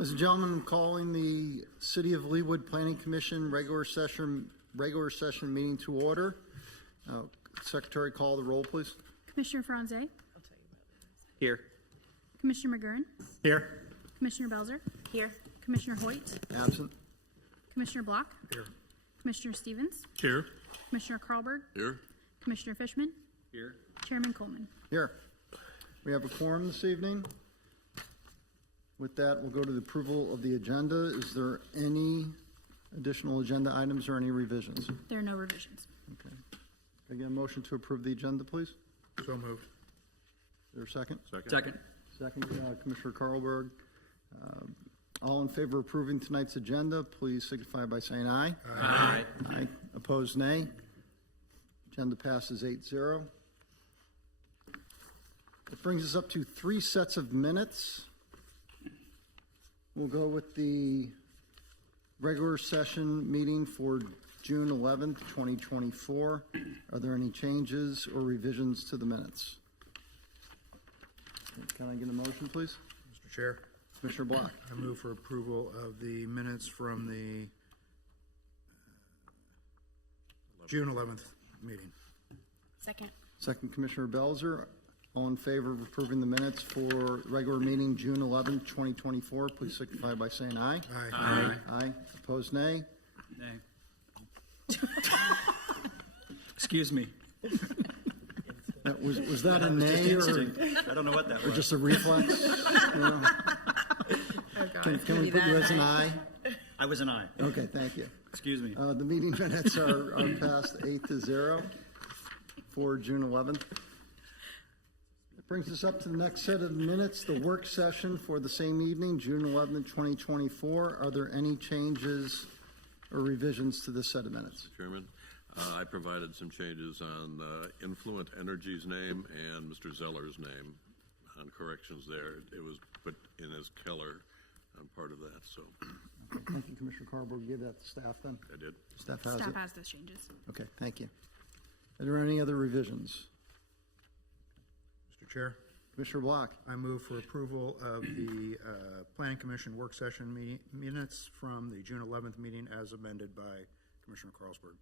Ladies and gentlemen, I'm calling the City of Leawood Planning Commission regular session meeting to order. Secretary, call the roll, please. Commissioner Franze? Here. Commissioner McGurran? Here. Commissioner Belzer? Here. Commissioner Hoyt? Absent. Commissioner Block? Here. Commissioner Stevens? Here. Commissioner Carlberg? Here. Commissioner Fishman? Here. Chairman Coleman? Here. We have a quorum this evening. With that, we'll go to the approval of the agenda. Is there any additional agenda items or any revisions? There are no revisions. Okay. Again, motion to approve the agenda, please. So moved. Is there a second? Second. Second, Commissioner Carlberg. All in favor of approving tonight's agenda, please signify by saying aye. Aye. Aye. Opposed, nay. Agenda passes 8-0. It brings us up to 3 sets of minutes. We'll go with the regular session meeting for June 11th, 2024. Are there any changes or revisions to the minutes? Can I get a motion, please? Mr. Chair, Commissioner Block. I move for approval of the minutes from the June 11th meeting. Second. Second, Commissioner Belzer. All in favor of approving the minutes for regular meeting June 11th, 2024, please signify by saying aye. Aye. Aye. Aye. Opposed, nay. Nay. Excuse me. Was that a nay I don't know what that or was. just a reflex? You know? Can we put you as an aye? I was an aye. Okay, thank you. Excuse me. The meeting minutes are passed 8-0 for June 11th. It brings us up to the next set of minutes, the work session for the same evening, June 11th, 2024. Are there any changes or revisions to this set of minutes? Mr. Chairman, I provided some changes on Influent Energy's name and Mr. Zeller's name on corrections there. It was put in as Keller on part of that, so. Okay, thank you, Commissioner Carlberg. Give that to staff then. I did. Staff has Staff it. has those changes. Okay, thank you. Are there any other revisions? Mr. Chair, Commissioner Block. I move for approval of the Planning Commission work session minutes from the June 11th meeting as amended by Commissioner Carlsberg.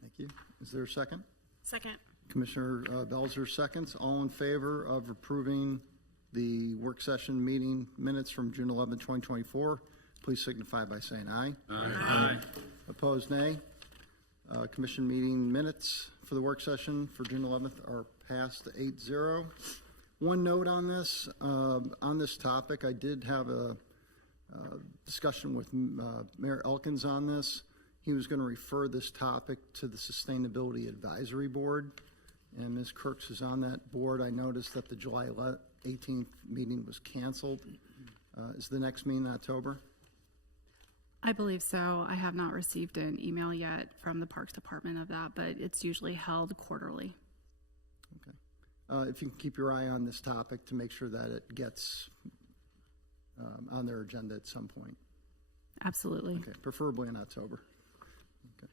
Thank you. Is there a second? Second. Commissioner Belzer seconds. All in favor of approving the work session meeting minutes from June 11, 2024, please signify by saying aye. Aye. Opposed, nay. Commission meeting minutes for the work session for June 11th are passed 8-0. One note on this topic, I did have a discussion with Mayor Elkins on this. He was going to refer this topic to the Sustainability Advisory Board, and Ms. Kirks is on that board. I noticed that the July 18th meeting was canceled. Is the next meeting in October? I believe so. I have not received an email yet from the Parks Department of that, but it's usually held quarterly. Okay. If you can keep your eye on this topic to make sure that it gets on their agenda at some point. Absolutely. Okay, preferably in October. Okay.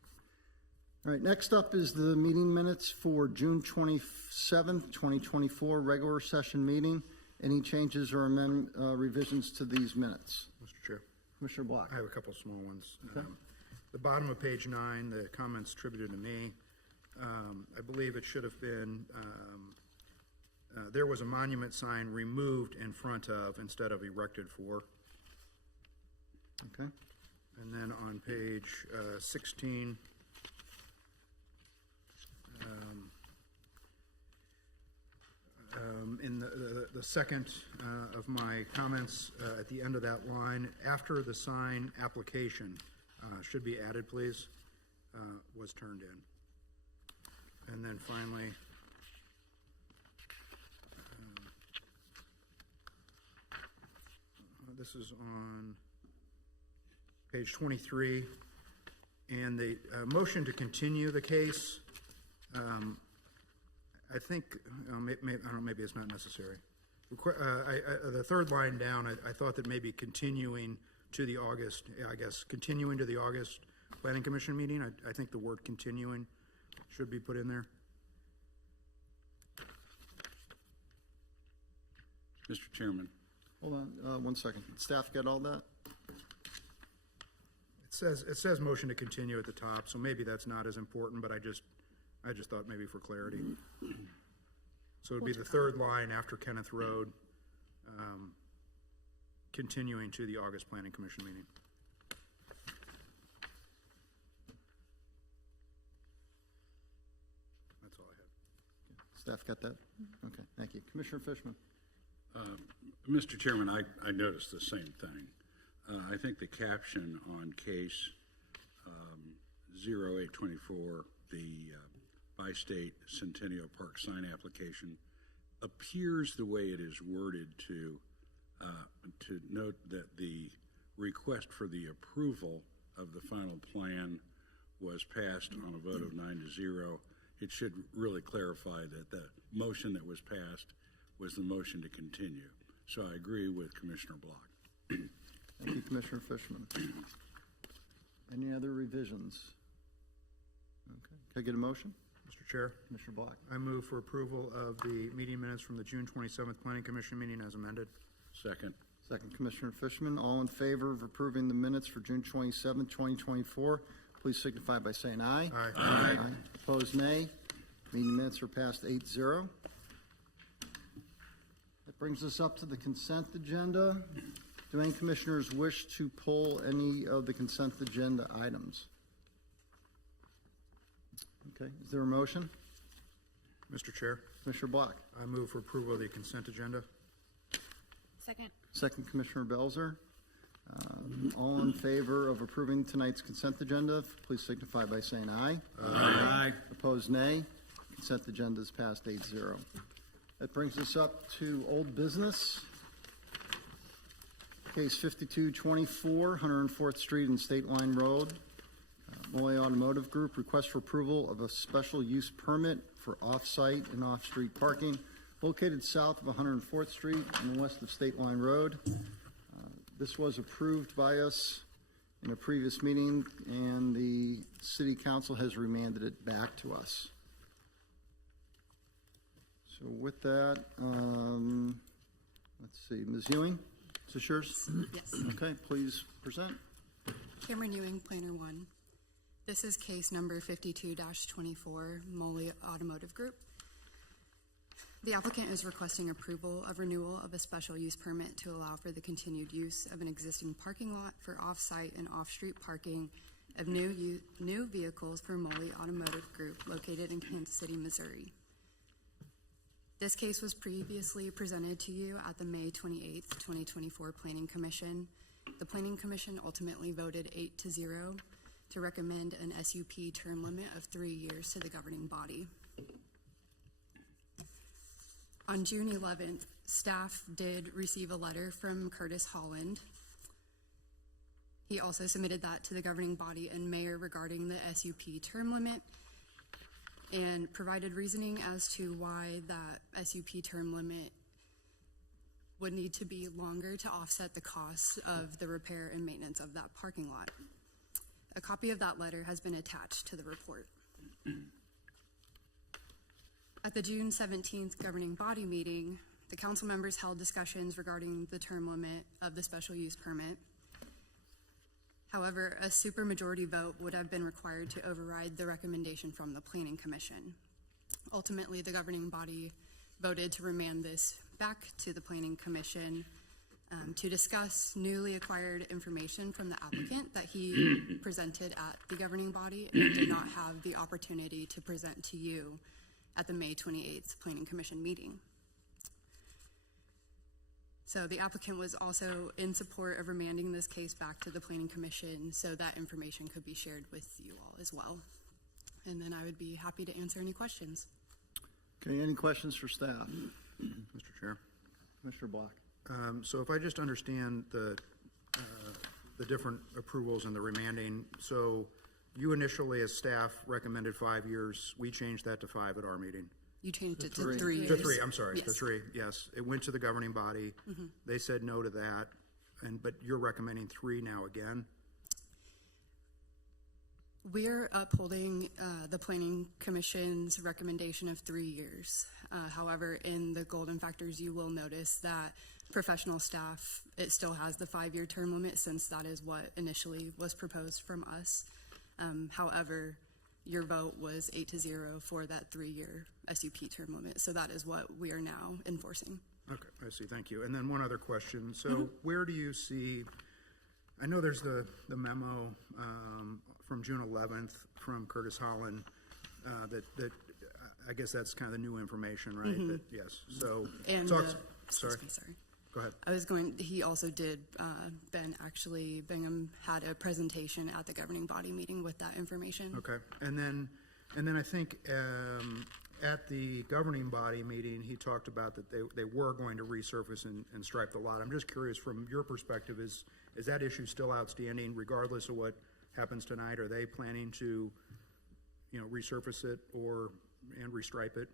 All right, next up is the meeting minutes for June 27th, 2024, regular session meeting. Any changes or revisions to these minutes? Mr. Chair, Commissioner Block. I have a couple small ones. Okay. The bottom of page 9, the comments attributed to me, I believe it should have been, there was a monument sign removed in front of instead of erected for. Okay. And then on page 16, in the second of my comments at the end of that line, after the sign application should be added, please, was turned in. And then finally, this is on page 23, and the motion to continue the case, I think, I don't know, maybe it's not necessary. The third line down, I thought that maybe continuing to the August, continuing to the August Planning Commission meeting. I think the word continuing should be put in there. Mr. Chairman. Hold on 1 second. Staff get all that? says motion to continue at the top, so maybe that's not as important, but I just thought maybe for clarity. So it'd be the third line after Kenneth Road, continuing to the August Planning Commission meeting. That's all I had. Staff got that? Okay, thank you. Commissioner Fishman? Mr. Chairman, I noticed the same thing. I think the caption on case 0824, the Bi-State Centennial Park sign application, appears the way it is worded to note that the request for the approval of the final plan was passed on a vote of 9-0. It should really clarify that the motion that was passed was the motion to continue. So I agree with Commissioner Block. Thank you, Commissioner Fishman. Any other revisions? Okay, can I get a motion? Mr. Chair, Commissioner Block? I move for approval of the meeting minutes from the June 27th Planning Commission meeting as amended. Second. Second, Commissioner Fishman. All in favor of approving the minutes for June 27, 2024, please signify by saying aye. Aye. Aye. Opposed, nay. Meeting minutes are passed 8-0. That brings us up to the consent agenda. Do any commissioners wish to pull any of the consent agenda items? Okay, is there a motion? Mr. Chair, Commissioner Block. I move for approval of the consent agenda. Second. Second, Commissioner Belzer. All in favor of approving tonight's consent agenda, please signify by saying aye. Aye. Opposed, nay. Consent agenda is passed 8-0. That brings us up to old business. Case 5224, 104th Street and State Line Road. Molay Automotive Group, request for approval of a special use permit for off-site and off-street parking located south of 104th Street and west of State Line Road. This was approved by us in a previous meeting, and the City Council has remanded it back to us. So with that, let's see, Ms. Ewing, is this yours? Yes. Okay, please present. Cameron Ewing, Planner 1. This is case number 52-24, Molay Automotive Group. The applicant is requesting approval of renewal of a special use permit to allow for the continued use of an existing parking lot for off-site and off-street parking of new vehicles for Molay Automotive Group located in Kansas City, Missouri. This case was previously presented to you at the May 28th, 2024 Planning Commission. The Planning Commission ultimately voted 8-0 to recommend an SUP term limit of 3 years to the governing body. On June 11th, staff did receive a letter from Curtis Holland. He also submitted that to the governing body and mayor regarding the SUP term limit and provided reasoning as to why that SUP term limit would need to be longer to offset the costs of the repair and maintenance of that parking lot. A copy of that letter has been attached to the report. At the June 17th governing body meeting, the council members held discussions regarding the term limit of the special use permit. However, a supermajority vote would have been required to override the recommendation from the Planning Commission. Ultimately, the governing body voted to remand this back to the Planning Commission to discuss newly acquired information from the applicant that he presented at the governing body and did not have the opportunity to present to you at the May 28th Planning Commission meeting. So the applicant was also in support of remanding this case back to the Planning Commission so that information could be shared with you all as well. And then I would be happy to answer any questions. Okay, any questions for staff? Mr. Chair. Commissioner Block. So if I just understand the different approvals and the remanding, so you initially as staff recommended 5 years. We changed that to 5 at our meeting. You changed it to three. 3 years. To 3, I'm sorry, to Yes. 3, yes. It went to the governing body. They said no to that, but you're recommending 3 now again? We're upholding the Planning Commission's recommendation of 3 years. However, in the golden factors, you will notice that professional staff, it still has the 5-year term limit since that is what initially was proposed from us. However, your vote was 8-0 for that 3-year SUP term limit. So that is what we are now enforcing. Okay, I see, thank you. And then one other question. So where do you see, I know there's the memo from June 11th from Curtis Holland that I guess that's kind of the new information, right? That, yes, so. And, talk- excuse sorry, me, sorry. go ahead. He also did, Bingham had a presentation at the governing body meeting with that information. Okay, and then I think at the governing body meeting, he talked about that they were going to resurface and stripe the lot. I'm just curious, from your perspective, is that issue still outstanding regardless of what happens tonight? Are they planning to, resurface it and restripe it?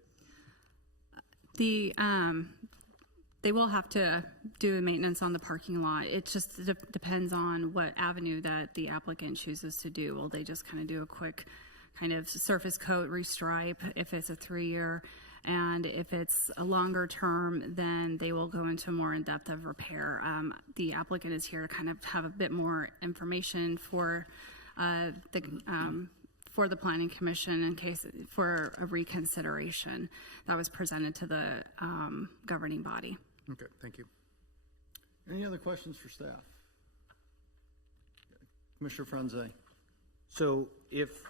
They will have to do maintenance on the parking lot. It just depends on what avenue that the applicant chooses to do. Will they just kind of do a quick kind of surface coat, restripe if it's a 3-year? And if it's a longer term, then they will go into more in-depth of repair. The applicant is here to kind of have a bit more information for the Planning Commission in case for a reconsideration that was presented to the governing body. Okay, thank you. Any other questions for staff? Commissioner Franze. So if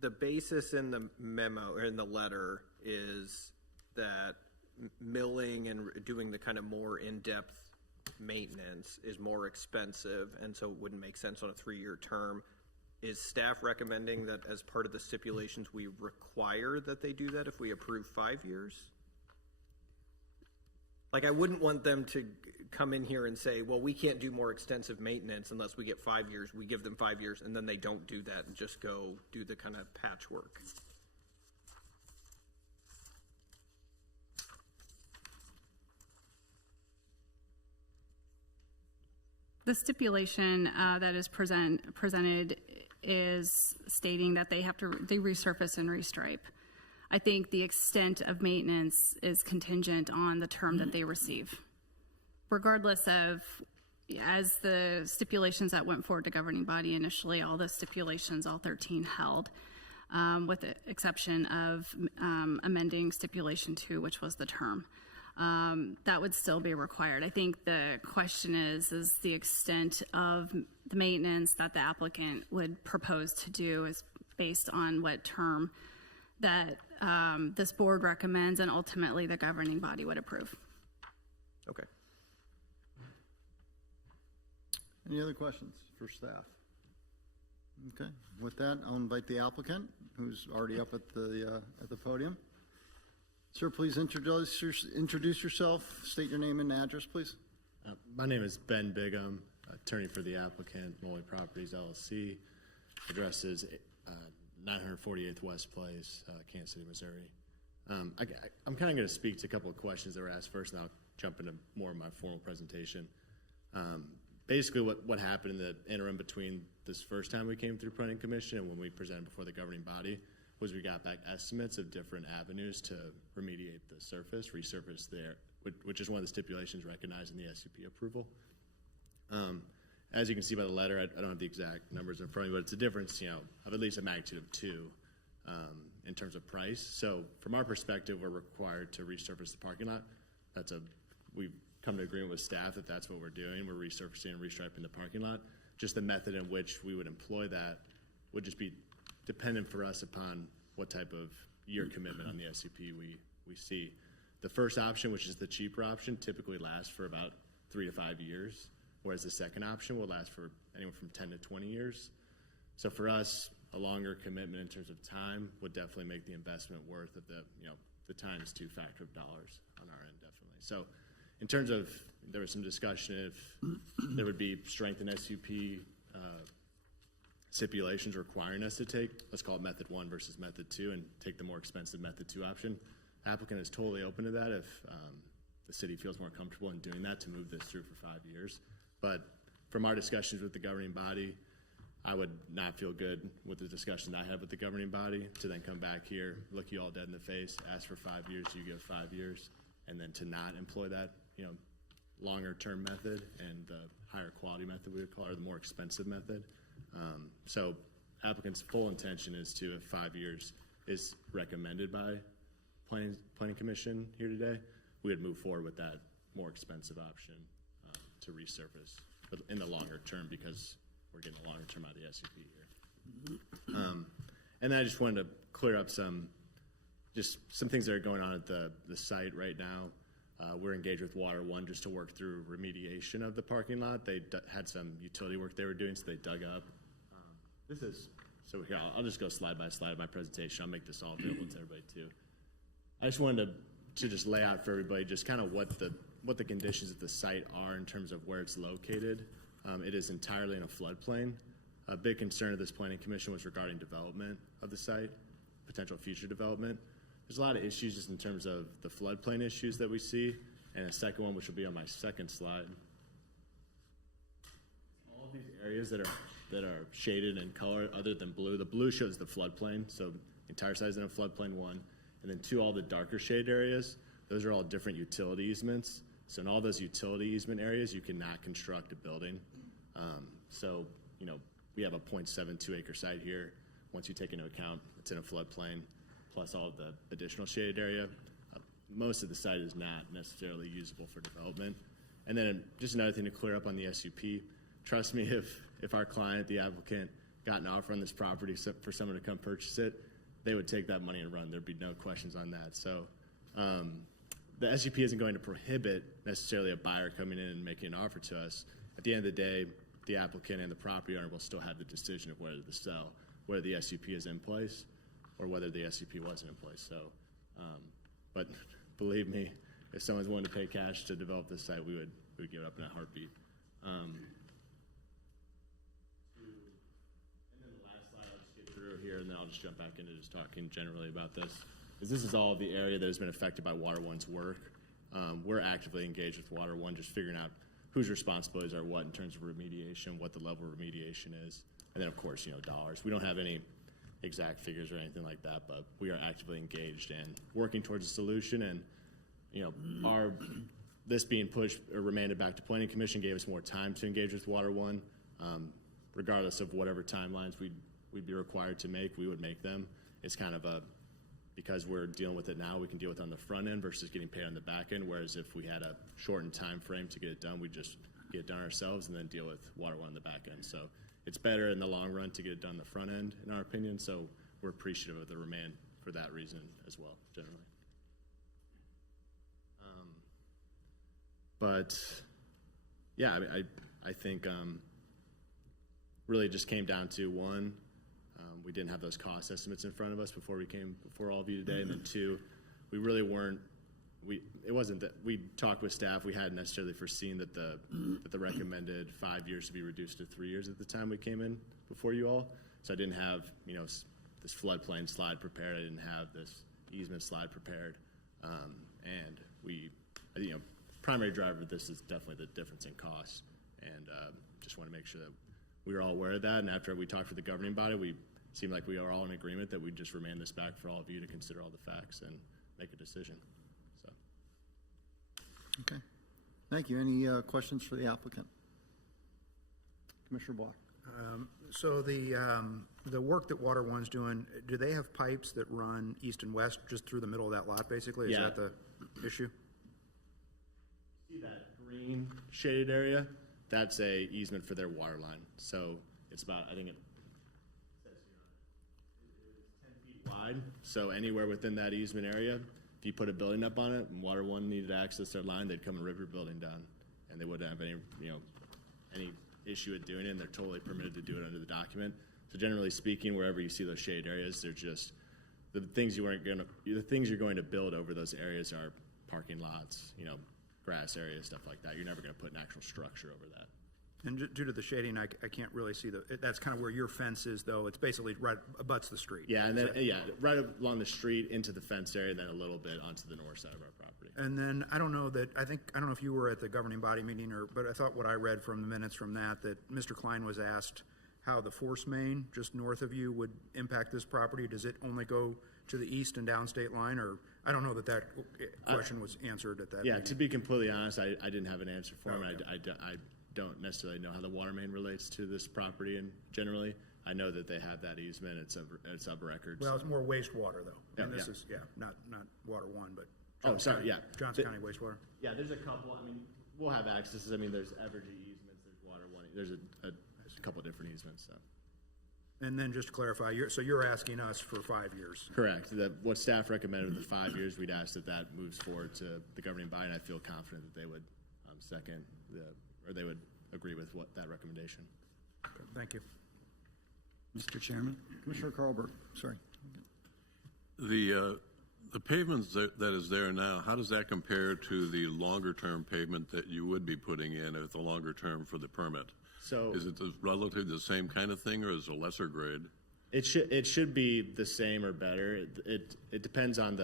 the basis in the memo or in the letter is that milling and doing the kind of more in-depth maintenance is more expensive and so it wouldn't make sense on a 3-year term, is staff recommending that as part of the stipulations we require that they do that if we approve 5 years? Like, I wouldn't want them to come in here and say, well, we can't do more extensive maintenance unless we get 5 years. We give them 5 years, and then they don't do that and just go do the kind of patchwork. The stipulation that is presented is stating that they resurface and restripe. I think the extent of maintenance is contingent on the term that they receive. Regardless of, as the stipulations that went forward to governing body initially, all the stipulations, all 13 held, with the exception of amending stipulation 2, which was the term. That would still be required. I think the question is the extent of the maintenance that the applicant would propose to do is based on what term that this board recommends and ultimately the governing body would approve. Okay. Any other questions for staff? Okay, with that, I'll invite the applicant, who's already up at the podium. Sir, please introduce yourself, state your name and address, please. My name is Ben Bigham, attorney for the applicant, Molly Properties LLC. Address is 948th West Place, Kansas City, Missouri. I'm kind of going to speak to a couple of questions that were asked first, and I'll jump into more of my formal presentation. Basically, what happened in the interim between this first time we came through Planning Commission and when we presented before the governing body was we got back estimates of different avenues to remediate the surface, resurface there, which is one of the stipulations recognized in the SUP approval. As you can see by the letter, I don't have the exact numbers in front of me, but it's a difference, of at least a magnitude of 2 in terms of price. So from our perspective, we're required to resurface the parking lot. We've come to agreement with staff that that's what we're doing. We're resurfacing and restriping the parking lot. Just the method in which we would employ that would just be dependent for us upon what type of year commitment on the SUP we see. The first option, which is the cheaper option, typically lasts for about 3 to 5 years, whereas the second option will last for anywhere from 10 to 20 years. So for us, a longer commitment in terms of time would definitely make the investment worth of the times 2 factor of dollars on our end, definitely. So in terms of, there was some discussion if there would be strengthened SUP stipulations requiring us to take, let's call it method 1 versus method 2, and take the more expensive method 2 option. Applicant is totally open to that if the city feels more comfortable in doing that to move this through for 5 years. But from our discussions with the governing body, I would not feel good with the discussion I had with the governing body to then come back here, look you all dead in the face, ask for 5 years, you give 5 years, and then to not employ that, longer term method and the higher quality method we would call it, or the more expensive method. So applicant's full intention is to, if 5 years is recommended by planning commission here today, we would move forward with that more expensive option to resurface, but in the longer term, because we're getting a longer term out of the SUP here. And then I just wanted to clear up some things that are going on at the site right now. We're engaged with Water One just to work through remediation of the parking lot. They had some utility work they were doing, so they dug up. So here, I'll just go slide by slide of my presentation. I'll make this all available to everybody too. I just wanted to just lay out for everybody just kind of what the conditions of the site are in terms of where it's located. It is entirely in a floodplain. A big concern of this planning commission was regarding development of the site, potential future development. There's a lot of issues just in terms of the floodplain issues that we see, and a second one, which will be on my second slide. All of these areas that are shaded in color other than blue. The blue shows the floodplain, so the entire site is in a floodplain 1. And then 2, all the darker shade areas, those are all different utility easements. So in all those utility easement areas, you cannot construct a building. So, we have a 0.72 acre site here. Once you take into account it's in a floodplain, plus all of the additional shaded area, most of the site is not necessarily usable for development. And then just another thing to clear up on the SUP, trust me, if our client, the applicant, got an offer on this property for someone to come purchase it, they would take that money and run. There'd be no questions on that. So the SUP isn't going to prohibit necessarily a buyer coming in and making an offer to us. At the end of the day, the applicant and the property owner will still have the decision of whether to sell, whether the SUP is in place or whether the SUP wasn't in place. So, but believe me, if someone's willing to pay cash to develop this site, we would give it up in a heartbeat. And then the last slide I'll just get through here, and then I'll just jump back into just talking generally about this. This is all the area that has been affected by Water One's work. We're actively engaged with Water One, just figuring out whose responsibilities are what in terms of remediation, what the level of remediation is, and then of course, dollars. We don't have any exact figures or anything like that, but we are actively engaged and working towards a solution. And this being pushed or remanded back to Planning Commission gave us more time to engage with Water One. Regardless of whatever timelines we'd be required to make, we would make them. It's kind of because we're dealing with it now, we can deal with it on the front end versus getting paid on the back end, whereas if we had a shortened time frame to get it done, we'd just get it done ourselves and then deal with Water One on the back end. So it's better in the long run to get it done on the front end, in our opinion, so we're appreciative of the remand for that reason as well, generally. But yeah, I think really just came down to one, we didn't have those cost estimates in front of us before we came before all of you today, and then 2, we really weren't. It wasn't that we talked with staff. We hadn't necessarily foreseen that the recommended 5 years to be reduced to 3 years at the time we came in before you all. So I didn't have this floodplain slide prepared. I didn't have this easement slide prepared, and primary driver of this is definitely the difference in cost, and just want to make sure that we were all aware of that. And after we talked with the governing body, we seemed like we are all in agreement that we just remand this back for all of you to consider all the facts and make a decision. So, Okay. Thank you. Any questions for the applicant? Commissioner Block. So the work that Water One's doing, do they have pipes that run east and west just through the middle of that lot, basically? Is that the issue? See that green shaded area? That's a easement for their water line. So it's about, I think it says here, it is 10 feet wide. So anywhere within that easement area, if you put a building up on it and Water One needed to access their line, they'd come and rip your building down, and they wouldn't have any issue with doing it, and they're totally permitted to do it under the document. So generally speaking, wherever you see those shaded areas, they're just the things you're going to build over those areas are parking lots, grass areas, stuff like that. You're never going to put an actual structure over that. And due to the shading, I can't really see that's kind of where your fence is, though. It's basically right abuts the street. Yeah, and then right along the street into the fence area, and then a little bit onto the north side of our property. And then I don't know if you were at the governing body meeting, but I thought what I read from the minutes from that Mr. Klein was asked how the force main just north of you would impact this property? Does it only go to the east and down state line, or, I don't know that that question was answered at that Yeah, meeting. to be completely honest, I didn't have an answer for him. Okay. I don't necessarily know how the water main relates to this property, and generally, I know that they have that easement, it's of record. Well, so- it's more wastewater, though. And Yeah, this yeah. is, not Water One, but. Oh, sorry, yeah. Johnson County wastewater. Yeah, there's a couple, I mean, we'll have access, I mean, there's Evergy easements, there's water one, there's a couple different easements, so. And then just to clarify, so you're asking us for 5 years? Correct. What staff recommended with the 5 years, we'd ask that that moves forward to the governing body, and I feel confident that they would they would agree with that recommendation. Thank you. Mr. Chairman? Commissioner Carlberg, sorry. The pavement that is there now, how does that compare to the longer-term pavement that you would be putting in at the longer term for the permit? So Is it relatively the same kind of thing, or is it a lesser grade? it should be the same or better. It depends on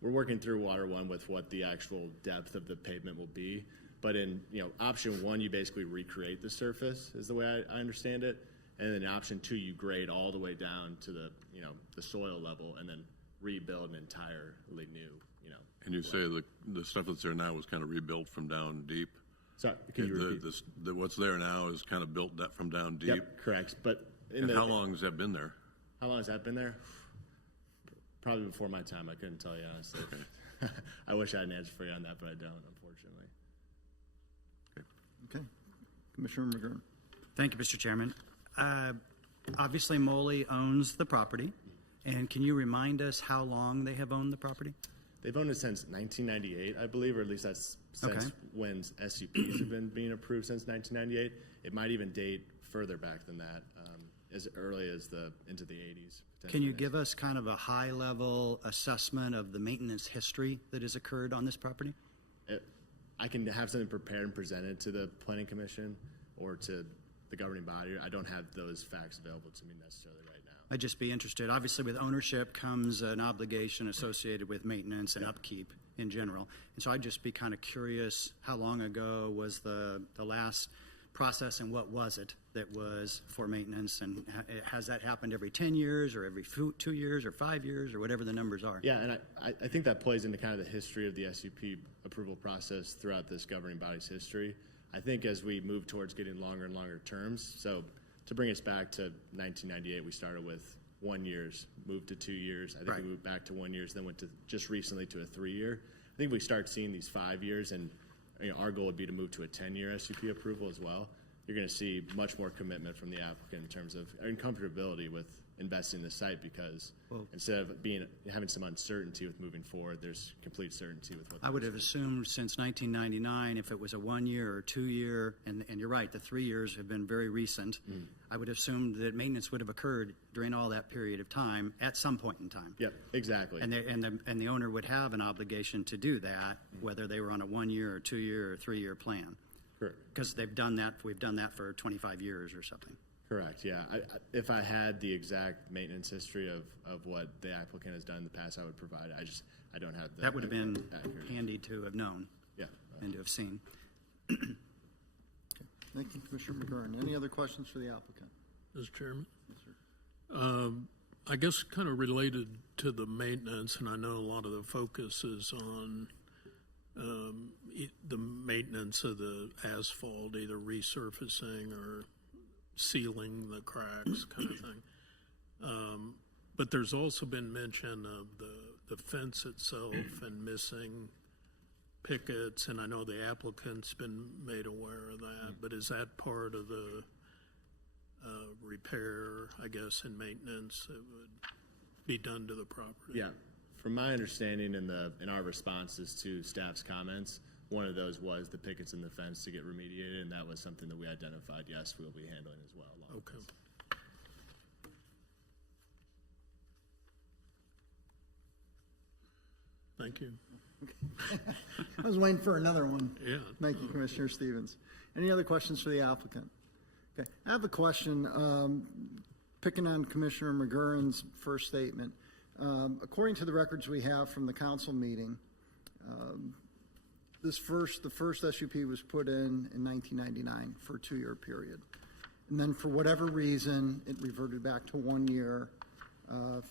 we're working through Water One with what the actual depth of the pavement will be. But in, option one, you basically recreate the surface, is the way I understand it. And then in option two, you grade all the way down to the soil level and then rebuild an entirely new, And you say the stuff that's there now was kind of rebuilt from down deep? Sorry, can you repeat? What's there now is kind of built from down deep? Yep, correct. But How long has that been there? How long has that been there? Probably before my time. I couldn't tell you honestly. I wish I had an answer for you on that, but I don't, unfortunately. Okay. Commissioner McGurn. Thank you, Mr. Chairman. Obviously, Moley owns the property, and can you remind us how long they have owned the property? They've owned it since 1998, I believe, or at least that's since Okay. when SUPs have been being approved since 1998. It might even date further back than that, as early as into the 80s. Can you give us kind of a high-level assessment of the maintenance history that has occurred on this property? I can have something prepared and presented to the Planning Commission or to the governing body. I don't have those facts available to me necessarily right now. I'd just be interested. Obviously, with ownership comes an obligation associated with maintenance and upkeep in general. And so I'd just be kind of curious, how long ago was the last process, and what was it that was for maintenance? And has that happened every 10 years or every 2 years or 5 years or whatever the numbers are? Yeah, and I think that plays into kind of the history of the SUP approval process throughout this governing body's history. I think as we move towards getting longer and longer terms, so to bring us back to 1998, we started with 1 years, moved to 2 years. I think we moved back to 1 year, then went to just recently to a 3 year. I think we start seeing these 5 years, and our goal would be to move to a 10-year SUP approval as well. You're going to see much more commitment from the applicant in terms of comfortability with investing in the site, because instead of having some uncertainty with moving forward, there's complete certainty with what I would have assumed since 1999, if it was a 1 year or 2 year, and you're right, the 3 years have been very recent, I would assume that maintenance would have occurred during all that period of time at some point in time. Yep, exactly. And the owner would have an obligation to do that, whether they were on a 1 year or 2 year or 3 year plan. Correct. Because we've done that for 25 years or something. Correct, yeah. If I had the exact maintenance history of what the applicant has done in the past, I would provide it. I don't have That would have been accurate. handy to have known Yeah. and to have seen. Thank you, Commissioner McGurn. Any other questions for the applicant? Mr. Chairman? I guess kind of related to the maintenance, and I know a lot of the focus is on the maintenance of the asphalt, either resurfacing or sealing the cracks kind of thing. But there's also been mention of the fence itself and missing pickets, and I know the applicant's been made aware of that, but is that part of the repair, I guess, and maintenance that would be done to the property? Yeah. From my understanding in our responses to staff's comments, one of those was the pickets in the fence to get remediated, and that was something that we identified. Yes, we'll be handling as well. Okay. Thank you. I was waiting for another one. Yeah. Thank you, Commissioner Stevens. Any other questions for the applicant? Okay, I have a question, picking on Commissioner McGurn's first statement. According to the records we have from the council meeting, the first SUP was put in 1999 for a 2 year period. And then for whatever reason, it reverted back to 1 year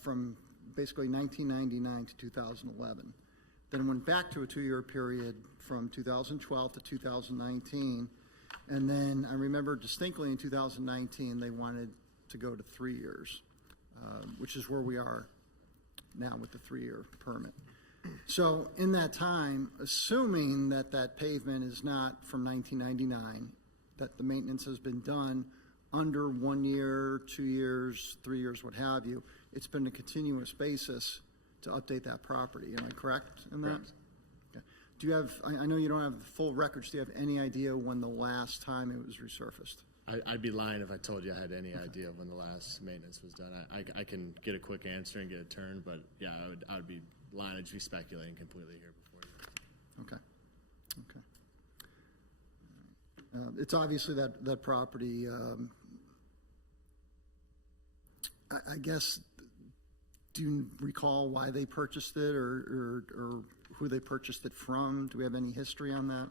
from basically 1999 to 2011. Then went back to a 2-year period from 2012 to 2019. And then I remember distinctly in 2019, they wanted to go to 3 years, which is where we are now with the 3-year permit. So in that time, assuming that that pavement is not from 1999, that the maintenance has been done under 1 year, 2 years, 3 years, what have you, it's been a continuous basis to update that property. Am I correct in that? Correct. Okay. Do you have, I know you don't have the full records, do you have any idea when the last time it was resurfaced? I'd be lying if I told you I had any idea of when the last maintenance was done. I can get a quick answer and get a turn, but yeah, I would be lying. I'd just be speculating completely here before you. Okay. Okay. It's obviously that property, I guess, do you recall why they purchased it or who they purchased it from? Do we have any history on that?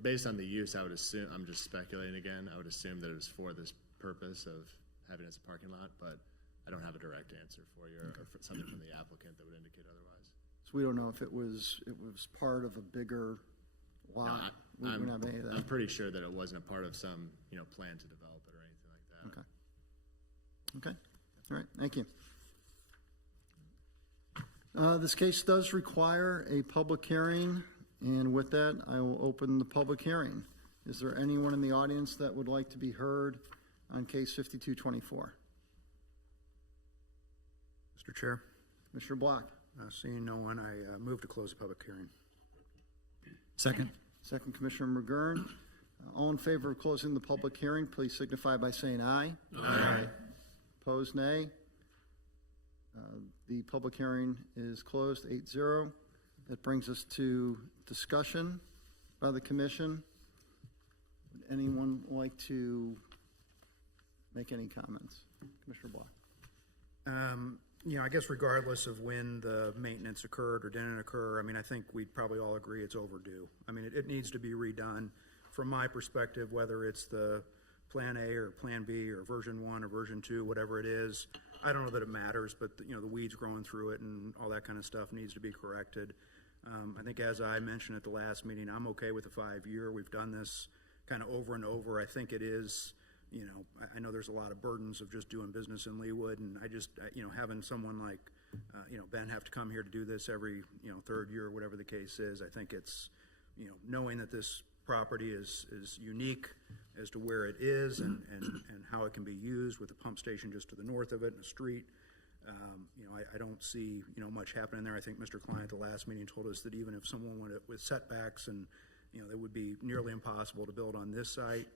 Based on the use, I would assume, I'm just speculating again, I would assume that it was for this purpose of having it as a parking lot, but I don't have a direct answer for you or for something from the applicant that would indicate otherwise. So we don't know if it was part of a bigger lot. No, we don't have any of that. I'm pretty sure that it wasn't a part of some, plan to develop it or anything like that. Okay. Okay. All right. Thank you. This case does require a public hearing, and with that, I will open the public hearing. Is there anyone in the audience that would like to be heard on case 5224? Mr. Chair, Commissioner Block. seeing no one, I move to close the public hearing. Second. Second, Commissioner McGurn. All in favor of closing the public hearing, please signify by saying aye. Aye. Opposed, nay. The public hearing is closed, 8-0. That brings us to discussion by the commission. Would anyone like to make any comments? Commissioner Block. I guess regardless of when the maintenance occurred or didn't occur, I think we'd probably all agree it's overdue. It needs to be redone. From my perspective, whether it's the Plan A or Plan B or version 1 or version 2, whatever it is, I don't know that it matters, but the weeds growing through it and all that kind of stuff needs to be corrected. I think as I mentioned at the last meeting, I'm okay with the 5-year. We've done this kind of over and over. I think it is, I know there's a lot of burdens of just doing business in Leawood, and I just, having someone like, Ben have to come here to do this every, 3rd year or whatever the case is, I think it's, knowing that this property is unique as to where it is and how it can be used with a pump station just to the north of it and a street. I don't see, much happening there. I think Mr. Klein at the last meeting told us that even if someone went with setbacks and, it would be nearly impossible to build on this site.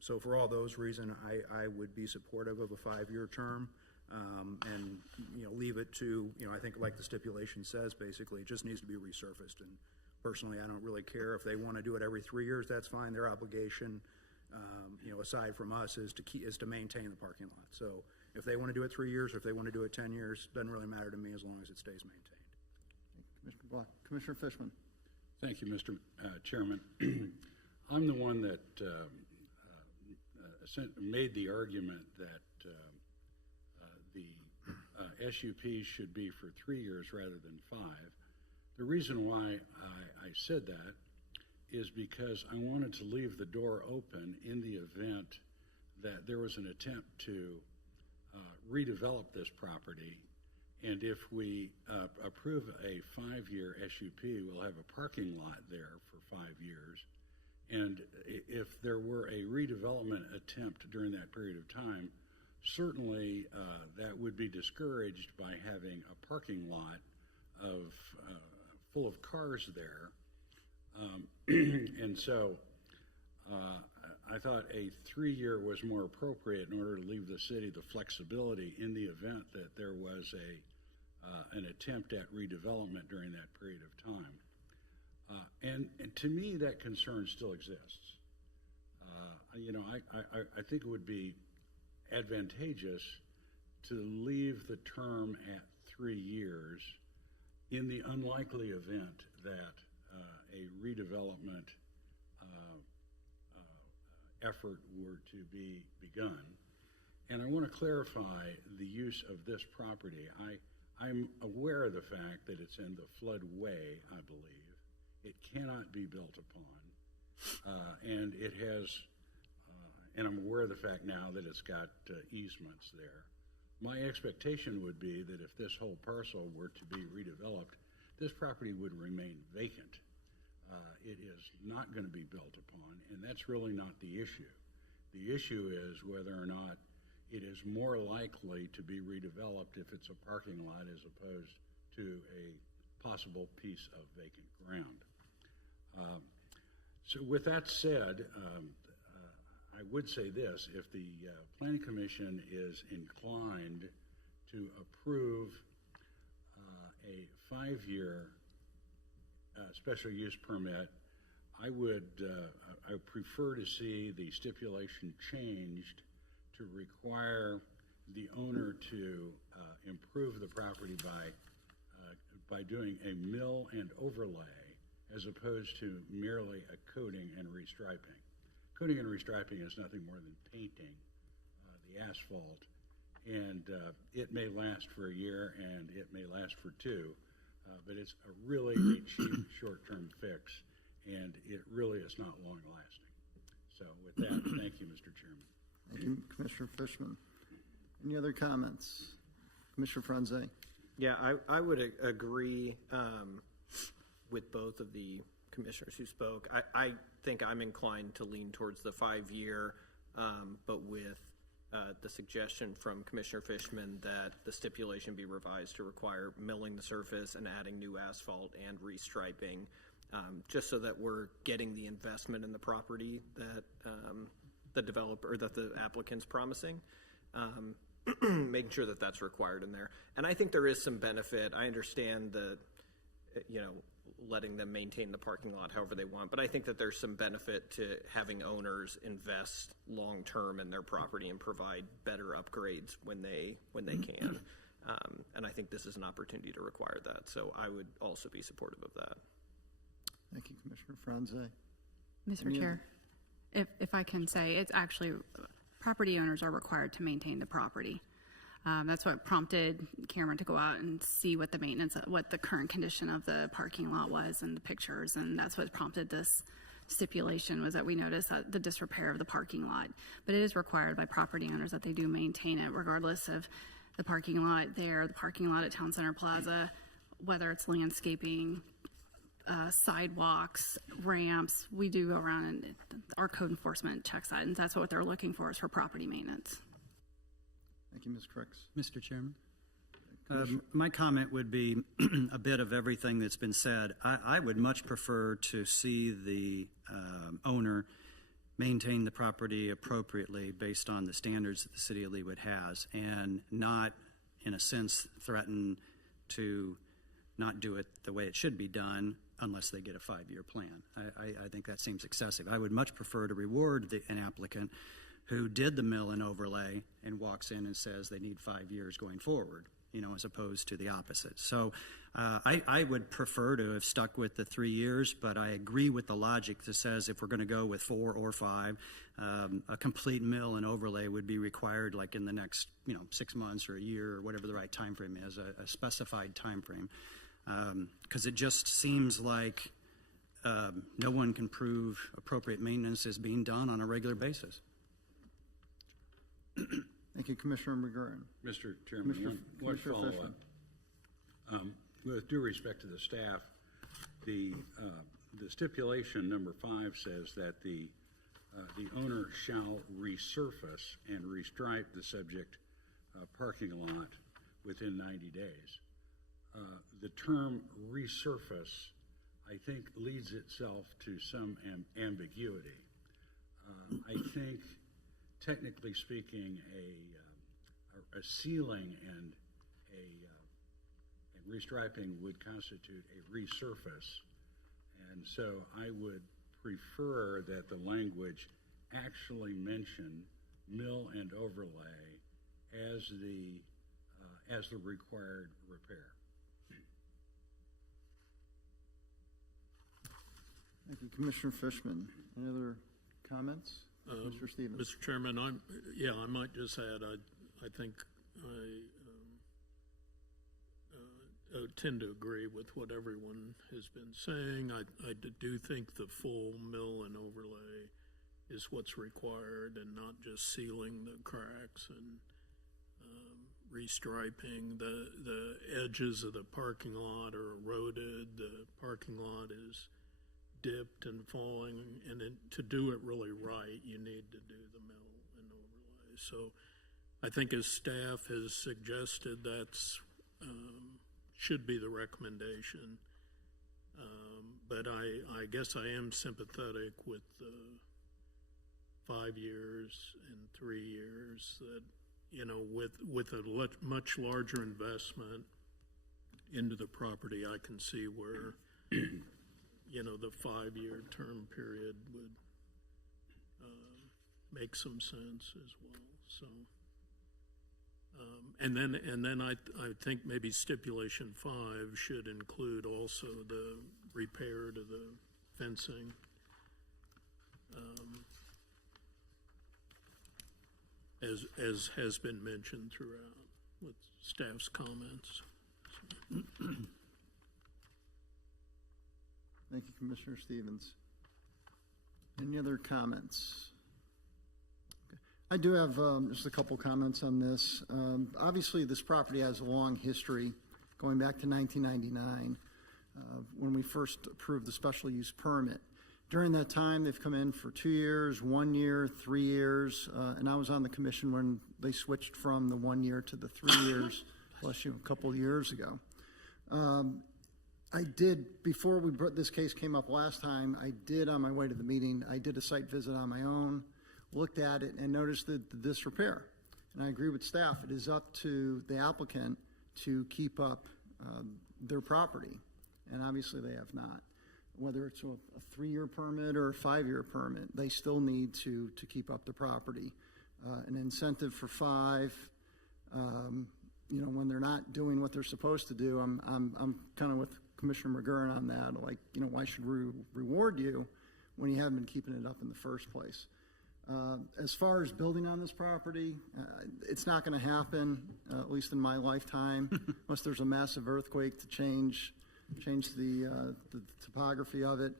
So for all those reasons, I would be supportive of a 5-year term and, leave it to, I think like the stipulation says, basically, it just needs to be resurfaced. And personally, I don't really care if they want to do it every 3 years, that's fine. Their obligation, aside from us, is to maintain the parking lot. So if they want to do it 3 years, or if they want to do it 10 years, doesn't really matter to me as long as it stays maintained. Commissioner Block. Commissioner Fishman. Thank you, Mr. Chairman. I'm the one that made the argument that the SUP should be for 3 years rather than 5. The reason why I said that is because I wanted to leave the door open in the event that there was an attempt to redevelop this property, and if we approve a 5-year SUP, we'll have a parking lot there for 5 years. And if there were a redevelopment attempt during that period of time, certainly that would be discouraged by having a parking lot of full of cars there. And so I thought a 3-year was more appropriate in order to leave the city the flexibility in the event that there was an attempt at redevelopment during that period of time. And to me, that concern still exists. I think it would be advantageous to leave the term at 3 years in the unlikely event that a redevelopment effort were to be begun. And I want to clarify the use of this property. I'm aware of the fact that it's in the floodway, I believe. It cannot be built upon. And it has, and I'm aware of the fact now that it's got easements there. My expectation would be that if this whole parcel were to be redeveloped, this property would remain vacant. It is not going to be built upon, and that's really not the issue. The issue is whether or not it is more likely to be redeveloped if it's a parking lot as opposed to a possible piece of vacant ground. So with that said, I would say this: if the Planning Commission is inclined to approve a 5-year special use permit, I would prefer to see the stipulation changed to require the owner to improve the property by doing a mill and overlay as opposed to merely a coating and restriping. Coating and restriping is nothing more than painting the asphalt, and it may last for a year and it may last for 2, but it's a really cheap short-term fix, and it really is not long-lasting. So with that, thank you, Mr. Chairman. Thank you, Commissioner Fishman. Any other comments? Commissioner Franze? Yeah, I would agree with both of the commissioners who spoke. I think I'm inclined to lean towards the 5-year, but with the suggestion from Commissioner Fishman that the stipulation be revised to require milling the surface and adding new asphalt and restriping, just so that we're getting the investment in the property that the developer, that the applicant's promising, making sure that that's required in there. And I think there is some benefit. I understand the, letting them maintain the parking lot however they want, but I think that there's some benefit to having owners invest long-term in their property and provide better upgrades when they can. And I think this is an opportunity to require that. So I would also be supportive of that. Thank you, Commissioner Franze. Mr. Chair, if I can say, it's actually, property owners are required to maintain the property. That's what prompted Cameron to go out and see what the maintenance, what the current condition of the parking lot was and the pictures, and that's what prompted this stipulation, was that we noticed that the disrepair of the parking lot. But it is required by property owners that they do maintain it, regardless of the parking lot there, the parking lot at Town Center Plaza, whether it's landscaping, sidewalks, ramps. We do go around and our code enforcement checks that, and that's what they're looking for, is for property maintenance. Thank you, Ms. Crooks. Mr. Chairman? My comment would be a bit of everything that's been said. I would much prefer to see the owner maintain the property appropriately based on the standards that the City of Leawood has, and not, in a sense, threaten to not do it the way it should be done unless they get a 5-year plan. I think that seems excessive. I would much prefer to reward an applicant who did the mill and overlay and walks in and says they need 5 years going forward, as opposed to the opposite. So I would prefer to have stuck with the 3 years, but I agree with the logic that says if we're going to go with 4 or 5, a complete mill and overlay would be required like in the next, 6 months or a year or whatever the right time frame is, a specified time frame. Because it just seems like no one can prove appropriate maintenance is being done on a regular basis. Thank you, Commissioner McGurran. Mr. Chairman, one follow-up. With due respect to the staff, the stipulation number 5 says that the owner shall resurface and restripe the subject parking lot within 90 days. The term resurface, I think, leads itself to some ambiguity. I think, technically speaking, a sealing and restriping would constitute a resurface, and so I would prefer that the language actually mention mill and overlay as the required repair. Thank you, Commissioner Fishman. Any other comments? Mr. Stevens. Mr. Chairman, I might just add, I think I tend to agree with what everyone has been saying. I do think the full mill and overlay is what's required, and not just sealing the cracks and restriping. The edges of the parking lot are eroded. The parking lot is dipped and falling, and to do it really right, you need to do the mill and overlay. So I think as staff has suggested, that's should be the recommendation. But I guess I am sympathetic with 5 years and 3 years, that, you know, with a much larger investment into the property, I can see where, you know, the 5-year term period would make some sense as well. So, and then I think maybe stipulation 5 should include also the repair to the fencing. As has been mentioned throughout with staff's comments. Thank you, Commissioner Stevens. Any other comments? Okay. I do have just a couple comments on this. Obviously, this property has a long history, going back to 1999, when we first approved the special use permit. During that time, they've come in for 2 years, 1 year, 3 years, and I was on the commission when they switched from the 1 year to the 3 years, bless you, a couple of years ago. I did, before this case came up last time, I did, on my way to the meeting, I did a site visit on my own, looked at it, and noticed the disrepair. And I agree with staff, it is up to the applicant to keep up their property, and obviously they have not. Whether it's a 3-year permit or a 5-year permit, they still need to keep up the property. An incentive for 5, you know, when they're not doing what they're supposed to do, I'm kind of with Commissioner McGurn on that. Like, you know, why should we reward you when you haven't been keeping it up in the first place? As far as building on this property, it's not going to happen, at least in my lifetime, unless there's a massive earthquake to change the topography of it.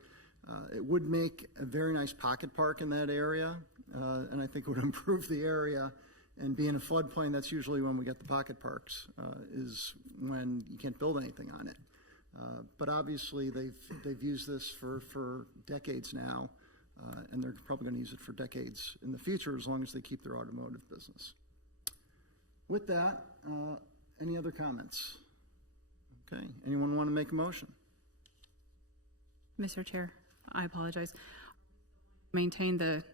It would make a very nice pocket park in that area, and I think it would improve the area. And being a floodplain, that's usually when we get the pocket parks, is when you can't build anything on it. But obviously, they've used this for decades now, and they're probably going to use it for decades in the future, as long as they keep their automotive business. With that, any other comments? Okay, anyone want to make a motion? Mr. Chair, I apologize. Maintain the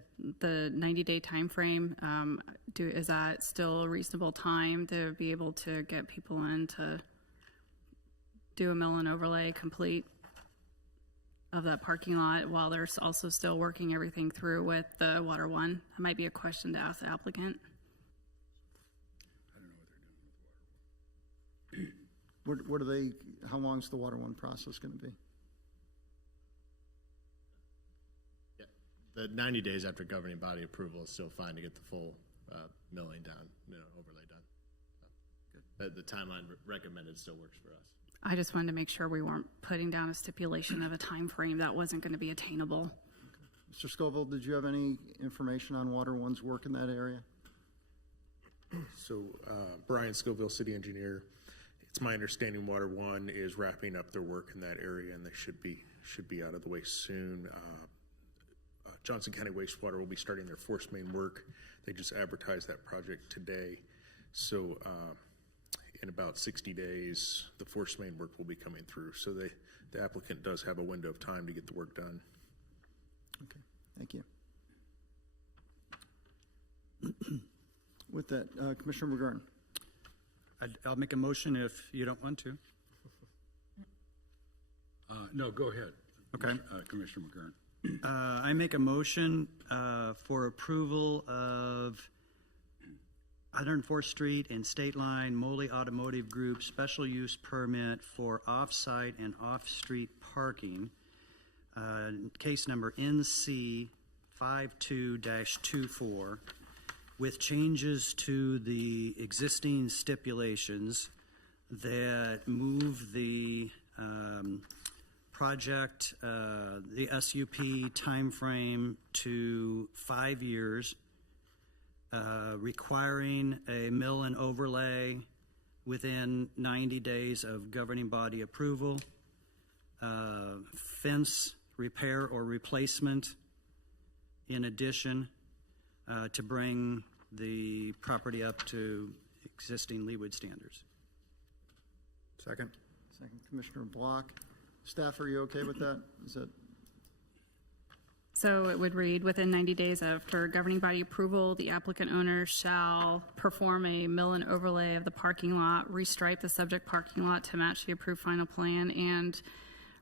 90-day time frame. Is that still a reasonable time to be able to get people in to do a mill and overlay complete of that parking lot while they're also still working everything through with the Water One? That might be a question to ask the applicant. What are they, how long is the Water One process going to be? Yeah, the 90 days after governing body approval is still fine to get the full milling done, you know, overlay done. So, the timeline recommended still works for us. I just wanted to make sure we weren't putting down a stipulation of a time frame that wasn't going to be attainable. Okay. Mr. Scoville, did you have any information on Water One's work in that area? So, Brian Scoville, city engineer. It's my understanding Water One is wrapping up their work in that area, and they should be out of the way soon. Johnson County Wastewater will be starting their force main work. They just advertised that project today. So in about 60 days, the force main work will be coming through. So the applicant does have a window of time to get the work done. Okay, thank you. With that, Commissioner McGurn. I'll make a motion if you don't want to. No, go ahead. Okay. Commissioner McGurn. I make a motion for approval of 104th Street and State Line Moley Automotive Group special use permit for off-site and off-street parking. Case number NC 52-24 with changes to the existing stipulations that move the project, the SUP timeframe to 5 years, requiring a mill and overlay within 90 days of governing body approval, fence repair or replacement in addition, to bring the property up to existing Leawood standards. Second. Second, Commissioner Block. Staff, are you okay with that? Is that, So it would read, within 90 days after governing body approval, the applicant owner shall perform a mill and overlay of the parking lot, restripe the subject parking lot to match the approved final plan, and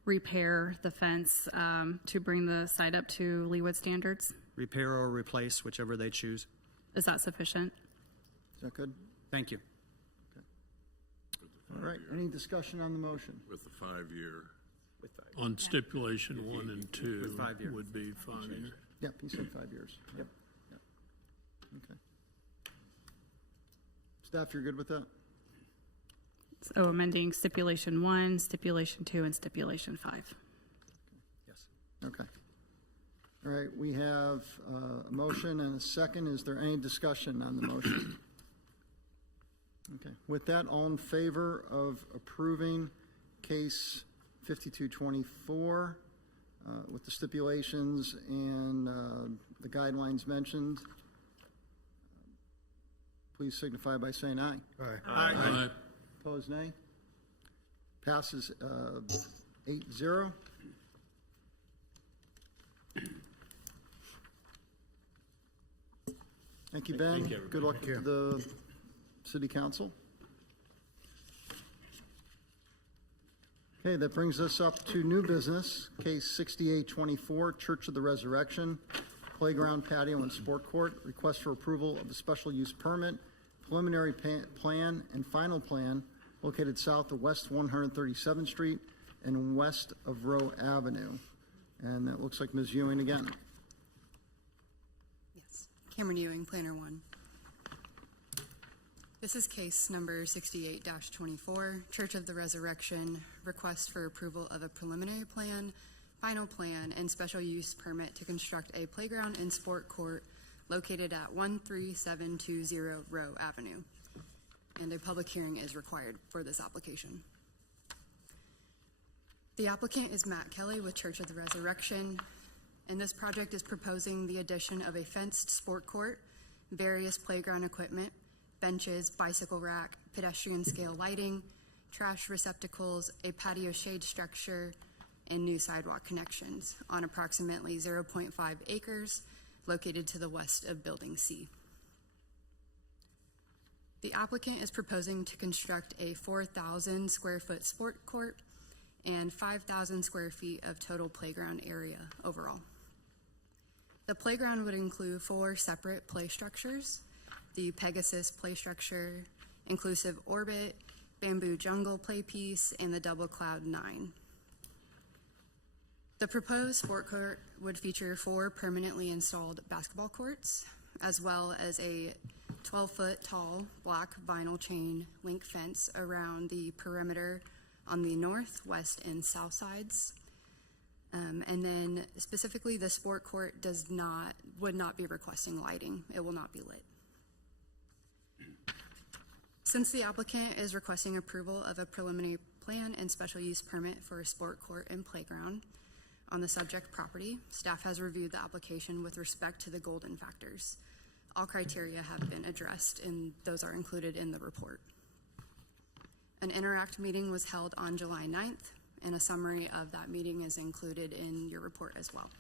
repair the fence to bring the site up to Leawood standards? Repair or replace, whichever they choose. Is that sufficient? is that good? Thank you. All right, any discussion on the motion? With the 5-year. On stipulation 1 and 2 With 5 years. would be 5 years. Yep, you said 5 years. Yep. Okay. Staff, you're good with that? So amending stipulation 1, stipulation 2, and stipulation 5. Yes. Okay. All right, we have a motion and a second. Is there any discussion on the motion? Okay, with that, all in favor of approving case 5224 with the stipulations and the guidelines mentioned, please signify by saying aye. Aye. Opposed, nay? Passes 8-0. Thank you, Ben. Thank you, everybody. Good luck to the city council. Okay, that brings us up to new business, case 6824, Church of the Resurrection, playground, patio, and sport court. Request for approval of the special use permit, preliminary plan, and final plan located south of West 137th Street and west of Rowe Avenue. And that looks like Ms. Ewing again. Yes, Cameron Ewing, Planner 1. This is case number 68-24, Church of the Resurrection, request for approval of a preliminary plan, final plan, and special use permit to construct a playground and sport court located at 13720 Rowe Avenue. And a public hearing is required for this application. The applicant is Matt Kelly with Church of the Resurrection, and this project is proposing the addition of a fenced sport court, various playground equipment, benches, bicycle rack, pedestrian scale lighting, trash receptacles, a patio shade structure, and new sidewalk connections on approximately 0.5 acres located to the west of Building C. The applicant is proposing to construct a 4,000 square foot sport court and 5,000 square feet of total playground area overall. The playground would include 4 separate play structures: the Pegasus play structure, inclusive Orbit, Bamboo Jungle play piece, and the Double Cloud 9. The proposed sport court would feature 4 permanently installed basketball courts, as well as a 12-foot tall black vinyl chain link fence around the perimeter on the north, west, and south sides. And then specifically, the sport court would not be requesting lighting. It will not be lit. Since the applicant is requesting approval of a preliminary plan and special use permit for a sport court and playground on the subject property, staff has reviewed the application with respect to the golden factors. All criteria have been addressed, and those are included in the report. An interact meeting was held on July 9th, and a summary of that meeting is included in your report as well.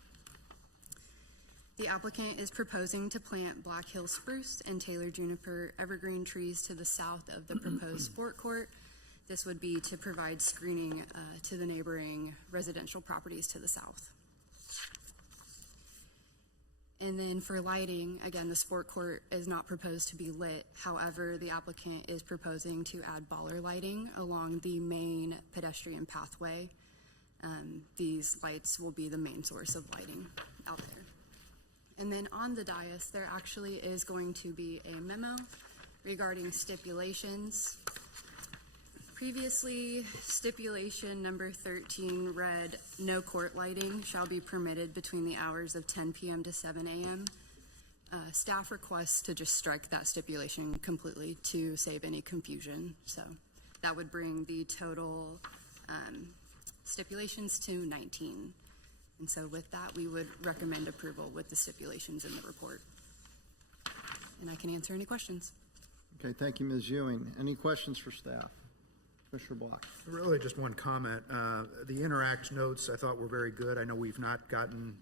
The applicant is proposing to plant Black Hill spruce and Taylor juniper evergreen trees to the south of the proposed sport court. This would be to provide screening to the neighboring residential properties to the south. And then for lighting, again, the sport court is not proposed to be lit. However, the applicant is proposing to add baller lighting along the main pedestrian pathway. These lights will be the main source of lighting out there. And then on the dais, there actually is going to be a memo regarding stipulations. Previously, stipulation number 13 read, "No court lighting shall be permitted between the hours of 10 p.m. to 7 a.m." Staff requests to just strike that stipulation completely to save any confusion. So that would bring the total stipulations to 19. And so with that, we would recommend approval with the stipulations in the report. And I can answer any questions. Okay, thank you, Ms. Ewing. Any questions for staff? Commissioner Block. Really just one comment. The Interact notes I thought were very good. I know we've not gotten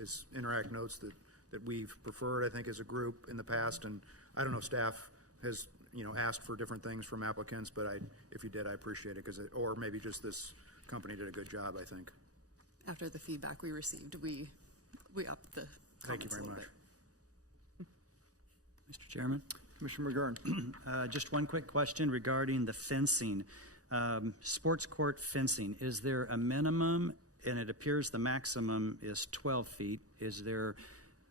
as Interact notes that we've preferred, I think, as a group in the past. And I don't know, staff has, asked for different things from applicants, but if you did, I appreciate it, or maybe just this company did a good job, I think. After the feedback we received, we upped the Thank you comments a very little much. bit. Mr. Chairman? Commissioner McGurn. Just one quick question regarding the fencing. Sports court fencing, is there a minimum, and it appears the maximum is 12 feet. Is there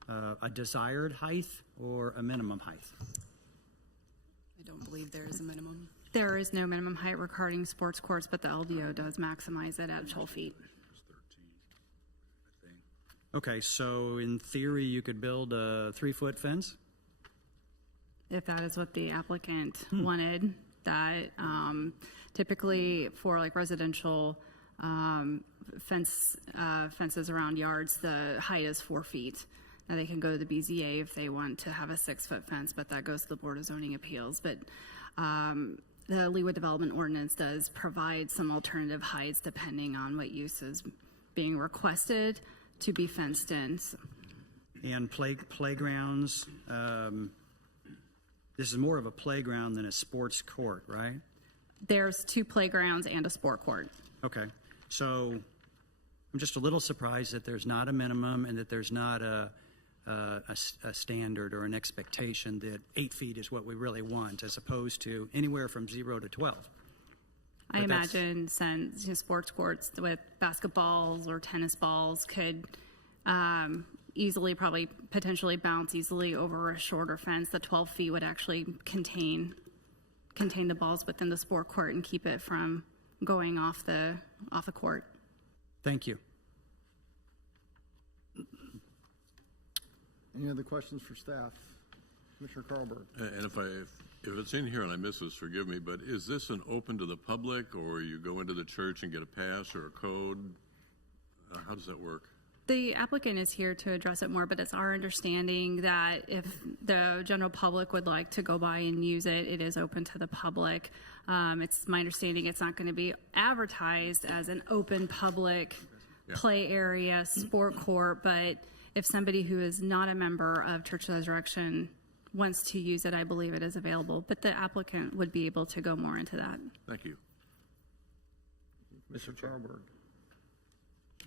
a desired height or a minimum height? I don't believe there is a minimum. There is no minimum height regarding sports courts, but the LDO does maximize it at 12 feet. Okay, so in theory, you could build a 3-foot fence? If that is what the applicant wanted, that typically for like residential fences around yards, the height is 4 feet. Now they can go to the BZA if they want to have a 6-foot fence, but that goes to the Board of Zoning Appeals. But the Leawood Development Ordinance does provide some alternative heights depending on what use is being requested to be fenced in. And playgrounds, this is more of a playground than a sports court, right? There's 2 playgrounds and a sport court. Okay, so I'm just a little surprised that there's not a minimum and that there's not a standard or an expectation that 8 feet is what we really want, as opposed to anywhere from 0 to 12. I imagine since sports courts with basketballs or tennis balls could easily, probably potentially bounce easily over a shorter fence. The 12 feet would actually contain the balls within the sport court and keep it from going off the court. Thank you. Any other questions for staff? Commissioner Carlberg. And if it's in here and I miss this, forgive me, but is this an open to the public, or you go into the church and get a pass or a code? How does that work? The applicant is here to address it more, but it's our understanding that if the general public would like to go by and use it, it is open to the public. It's my understanding it's not going to be advertised as an open public play area, sport court, but if somebody who is not a member of Church of the Resurrection wants to use it, I believe it is available, but the applicant would be able to go more into that. Thank you. Mr. Carlberg.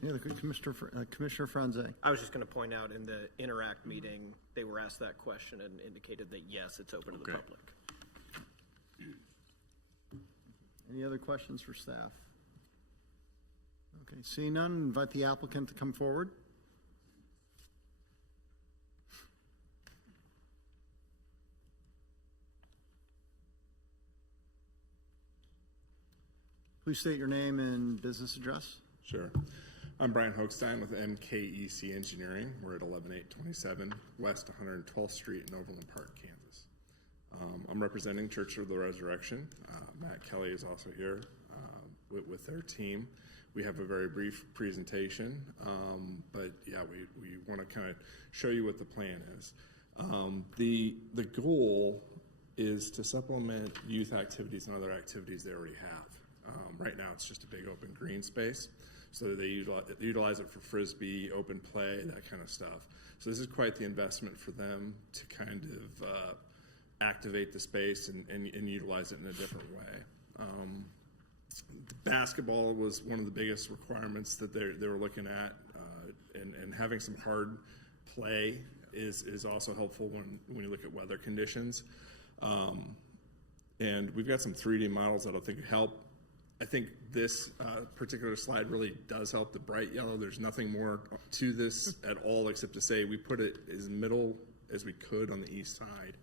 Any other, Commissioner Franze. I was just going to point out in the Interact meeting, they were asked that question and indicated that yes, it's open to the public. Any other questions for staff? Okay, seeing none, invite the applicant to come forward. Please state your name and business address. Sure. I'm Brian Hochstein with MKEC Engineering. We're at 11827 West 112th Street in Overland Park, Kansas. I'm representing Church of the Resurrection. Matt Kelly is also here with their team. We have a very brief presentation, but yeah, we want to kind of show you what the plan is. The goal is to supplement youth activities and other activities they already have. Right now, it's just a big open green space. So they utilize it for frisbee, open play, that kind of stuff. So this is quite the investment for them to kind of activate the space and utilize it in a different way. Basketball was one of the biggest requirements that they were looking at, and having some hard play is also helpful when you look at weather conditions. And we've got some 3D models that'll think help. I think this particular slide really does help. The bright yellow, there's nothing more to this at all except to say we put it as middle as we could on the east side.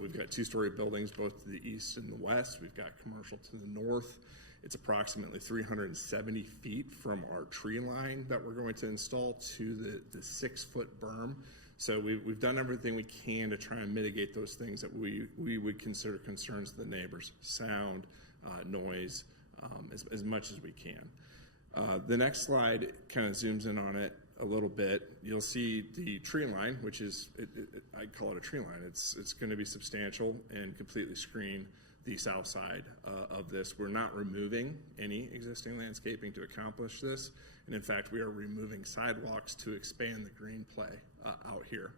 We've got two-story buildings both to the east and the west. We've got commercial to the north. It's approximately 370 feet from our tree line that we're going to install to the 6-foot berm. So we've done everything we can to try and mitigate those things that we would consider concerns to the neighbors: sound, noise, as much as we can. The next slide kind of zooms in on it a little bit. You'll see the tree line, which is, I call it a tree line. It's going to be substantial and completely screen the south side of this. We're not removing any existing landscaping to accomplish this. And in fact, we are removing sidewalks to expand the green play out here.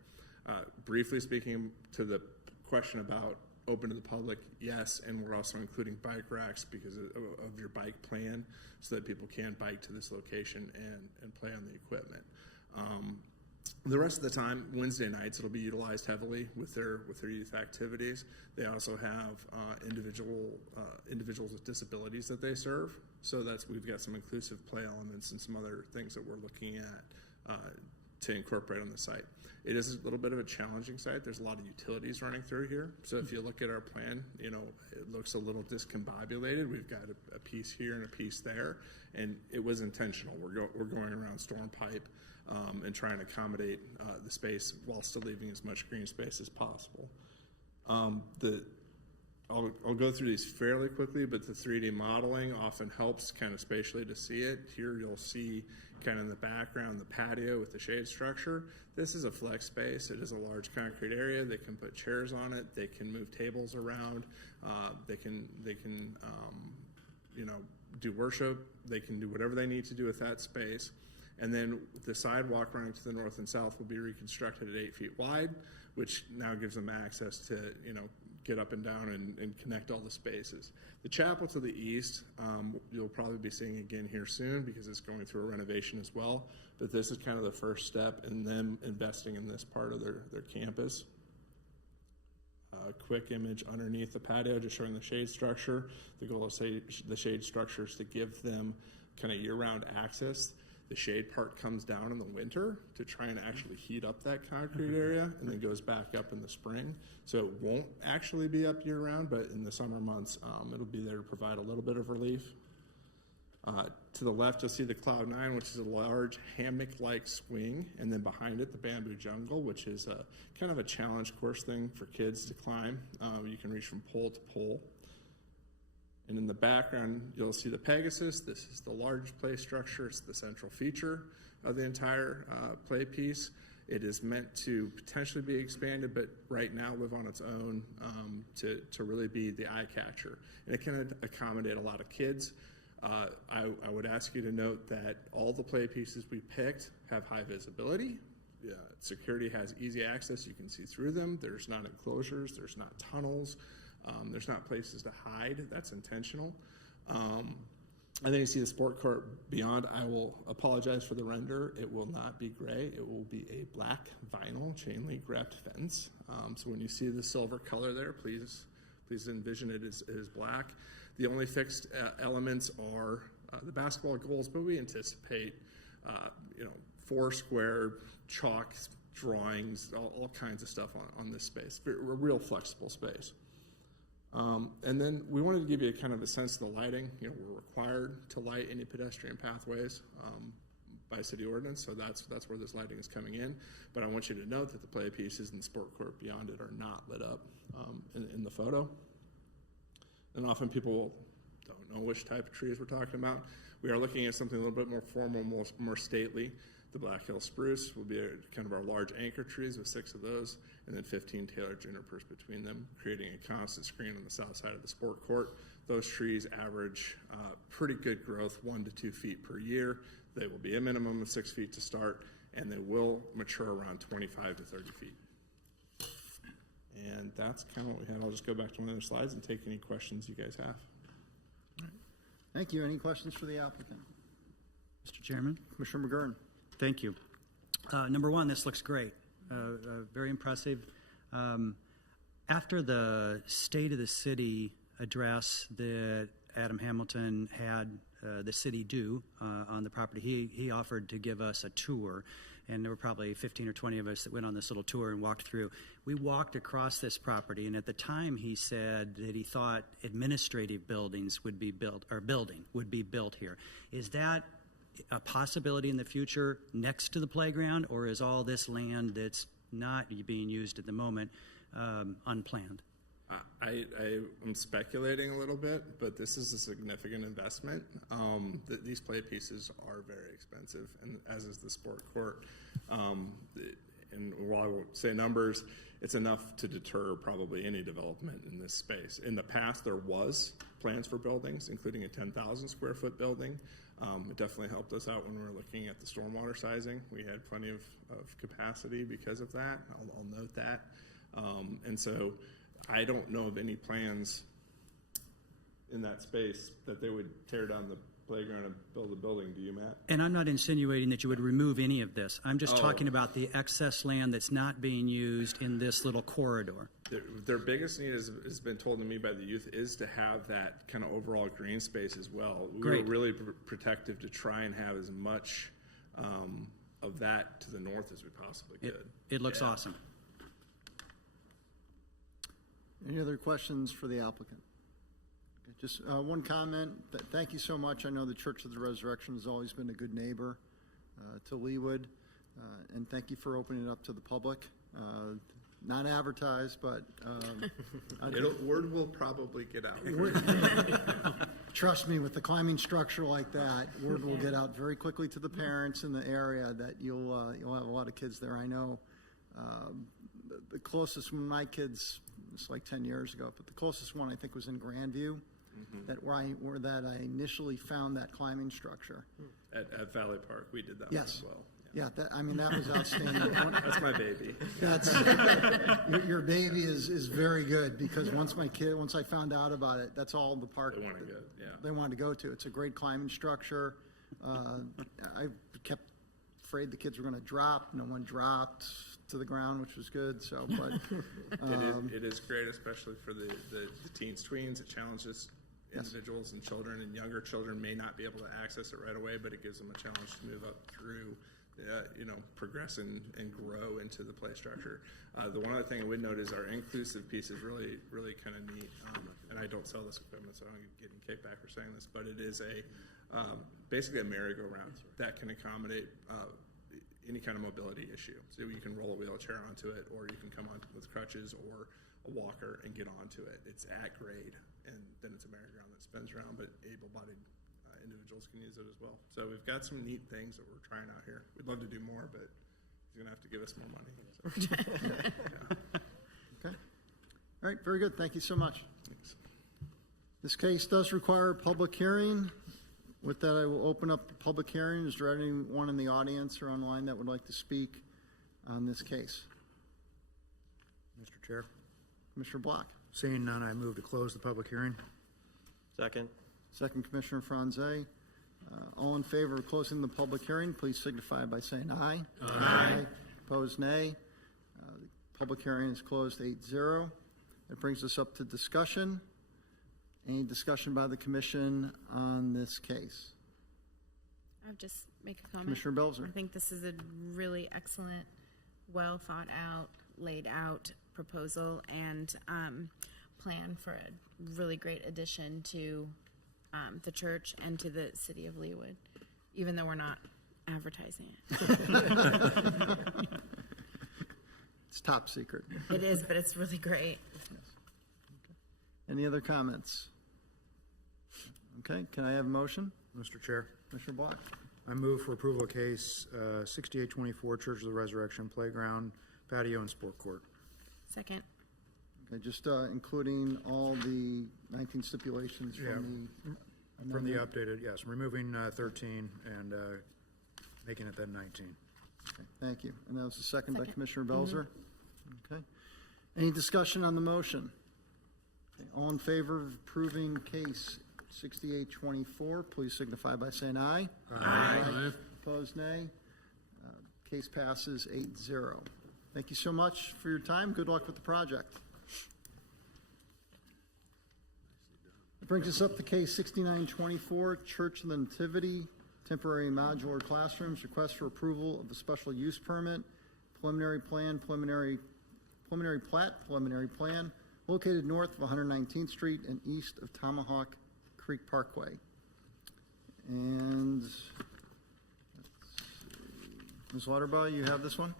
Briefly speaking to the question about open to the public, yes, and we're also including bike racks because of your bike plan so that people can bike to this location and play on the equipment. The rest of the time, Wednesday nights, it'll be utilized heavily with their youth activities. They also have individuals with disabilities that they serve. So we've got some inclusive play elements and some other things that we're looking at to incorporate on the site. It is a little bit of a challenging site. There's a lot of utilities running through here. So if you look at our plan, it looks a little discombobulated. We've got a piece here and a piece there, and it was intentional. We're going around storm pipe and trying to accommodate the space while still leaving as much green space as possible. I'll go through these fairly quickly, but the 3D modeling often helps kind of spatially to see it. Here you'll see kind of in the background the patio with the shade structure. This is a flex space. It is a large concrete area. They can put chairs on it. They can move tables around. They can do worship. They can do whatever they need to do with that space. And then the sidewalk running to the north and south will be reconstructed at 8 feet wide, which now gives them access to, get up and down and connect all the spaces. The chapel to the east, you'll probably be seeing again here soon because it's going through a renovation as well. But this is kind of the first step in them investing in this part of their campus. A quick image underneath the patio just showing the shade structure. The goal of the shade structure is to give them kind of year-round access. The shade part comes down in the winter to try and actually heat up that concrete area and then goes back up in the spring. So it won't actually be up year round, but in the summer months, it'll be there to provide a little bit of relief. To the left, you'll see the Cloud 9, which is a large hammock-like swing, and then behind it, the Bamboo Jungle, which is kind of a challenge course thing for kids to climb. You can reach from pole to pole. And in the background, you'll see the Pegasus. This is the large play structure. It's the central feature of the entire play piece. It is meant to potentially be expanded, but right now live on its own to really be the eye catcher. And it can accommodate a lot of kids. I would ask you to note that all the play pieces we picked have high visibility. Security has easy access. You can see through them. There's not enclosures. There's not tunnels. There's not places to hide. That's intentional. And then you see the sport court beyond. I will apologize for the render. It will not be gray. It will be a black vinyl chain link wrapped fence. So when you see the silver color there, please envision it as black. The only fixed elements are the basketball goals, but we anticipate 4 square chalk drawings, all kinds of stuff on this space. A real flexible space. And then we wanted to give you kind of a sense of the lighting. We're required to light any pedestrian pathways by city ordinance, so that's where this lighting is coming in. But I want you to note that the play pieces and the sport court beyond it are not lit up in the photo. And often people don't know which type of trees we're talking about. We are looking at something a little bit more formal, more stately. The Black Hill spruce will be kind of our large anchor trees with 6 of those, and then 15 tailored junipers between them, creating a constant screen on the south side of the sport court. Those trees average pretty good growth, 1 to 2 feet per year. They will be a minimum of 6 feet to start, and they will mature around 25 to 30 feet. And that's kind of what we had. I'll just go back to one of the slides and take any questions you guys have. Thank you. Any questions for the applicant? Mr. Chairman? Commissioner McGurn. Thank you. Number one, this looks great. Very impressive. After the State of the City address that Adam Hamilton had the city do on the property. He offered to give us a tour, and there were probably 15 or 20 of us that went on this little tour and walked through. We walked across this property, and at the time he said that he thought administrative buildings would be built, or building would be built here. Is that a possibility in the future next to the playground, or is all this land that's not being used at the moment unplanned? I am speculating a little bit, but this is a significant investment. These play pieces are very expensive, and as is the sport court. And while I won't say numbers, it's enough to deter probably any development in this space. In the past, there was plans for buildings, including a 10,000 square foot building. It definitely helped us out when we were looking at the stormwater sizing. We had plenty of capacity because of that. I'll note that. And so I don't know of any plans in that space that they would tear down the playground and build a building. Do you, Matt? And I'm not insinuating that you would remove any of this. I'm just talking about the excess land that's not being used in this little corridor. Their biggest need has been told to me by the youth is to have that kind of overall green space as well. We Great. were really protective to try and have as much of that to the north as we possibly could. It looks awesome. Any other questions for the applicant? Okay, just one comment. Thank you so much. I know the Church of the Resurrection has always been a good neighbor to Leawood, and thank you for opening it up to the public. Not advertised, but Word will probably get out. Trust me, with the climbing structure like that, word will get out very quickly to the parents in the area that you'll have a lot of kids there. I know the closest when my kids, it's like 10 years ago, but the closest one I think was in Grandview, where I initially found that climbing structure. At Valley Park, we did that Yes. one as well. Yeah, that was outstanding. That's my baby. Your baby is very good, because once I found out about it, that's all the park They want to go, yeah. they wanted to go to. It's a great climbing structure. I kept afraid the kids were going to drop. No one dropped to the ground, which was good. So, but It is great, especially for the teens, tweens. It challenges individuals and children, and younger children may not be able to access it right away, but it gives them a challenge to move up through, progress and grow into the play structure. The one other thing I would note is our inclusive piece is really, really kind of neat. And I don't sell this equipment, so I don't get any kickback for saying this, but it is basically a merry-go-round that can accommodate any kind of mobility issue. So you can roll a wheelchair onto it, or you can come on with crutches or a walker and get onto it. It's at grade, and then it's a merry-go-round that spins around, but able-bodied individuals can use it as well. So we've got some neat things that we're trying out here. We'd love to do more, but he's going to have to give us more money. So, okay. All right, very good. Thank you so much. thanks. This case does require a public hearing. With that, I will open up the public hearing. Is there anyone in the audience or online that would like to speak on this case? Mr. Chair, Commissioner Block. seeing none, I move to close the public hearing. Second. Second, Commissioner Franze. All in favor of closing the public hearing, please signify by saying aye. Aye. Opposed, nay. The public hearing is closed 8-0. That brings us up to discussion. Any discussion by the commission on this case? I'll just make a comment. Commissioner Belzer. I think this is a really excellent, well thought out, laid out proposal and plan for a really great addition to the church and to the city of Leawood, even though we're not advertising it. It's top secret. It is, but it's really great. Any other comments? Okay, can I have a motion? Mr. Chair, Commissioner Block. I move for approval of case 6824, Church of the Resurrection Playground, Patio and Sport Court. Second. Okay, just including all the 19 stipulations from the From the amendment. updated, yes, removing 13 and making it then 19. Okay, thank you. And that was the second by Second. Commissioner Belzer. Okay. Any discussion on the motion? Okay, all in favor of approving case 6824, please signify by saying aye. Aye. Opposed, nay. Case passes 8-0. Thank you so much for your time. Good luck with the project. That Brings us up to case 6924, Church of the Nativity, temporary modular classrooms, request for approval of a special use permit, preliminary plan, preliminary plat, preliminary plan, located north of 119th Street and east of Tomahawk Creek Parkway. And Ms. Lauterbaugh, you have this one?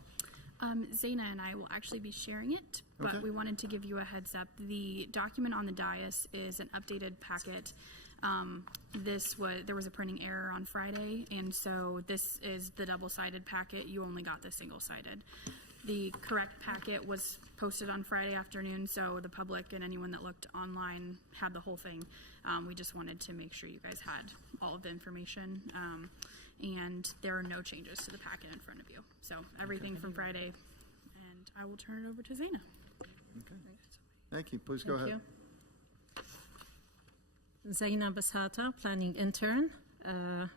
Zaina and I will actually be sharing it, but Okay. we wanted to give you a heads up. The document on the dais is an updated packet. There was a printing error on Friday, and so this is the double-sided packet. You only got the single-sided. The correct packet was posted on Friday afternoon, so the public and anyone that looked online had the whole thing. We just wanted to make sure you guys had all of the information. And there are no changes to the packet in front of you. So everything from Friday, and I will turn it over to Zaina. Okay. Thank you. Please go ahead. Zaina Basata, Planning Intern.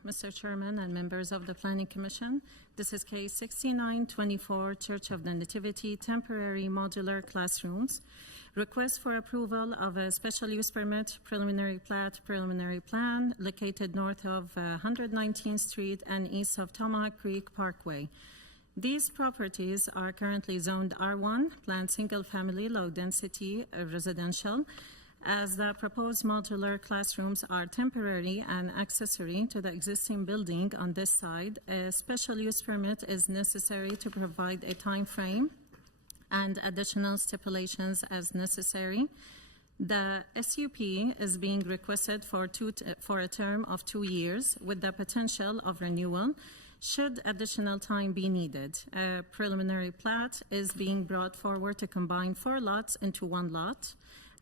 Mr. Chairman and members of the Planning Commission, this is case 6924, Church of the Nativity, temporary modular classrooms. Request for approval of a special use permit, preliminary plat, preliminary plan, located north of 119th Street and east of Tomahawk Creek Parkway. These properties are currently zoned R1, planned single family, low density residential, as the proposed modular classrooms are temporary and accessory to the existing building on this side. A special use permit is necessary to provide a time frame and additional stipulations as necessary. The SUP is being requested for a term of 2 years with the potential of renewal should additional time be needed. A preliminary plat is being brought forward to combine 4 lots into 1 lot.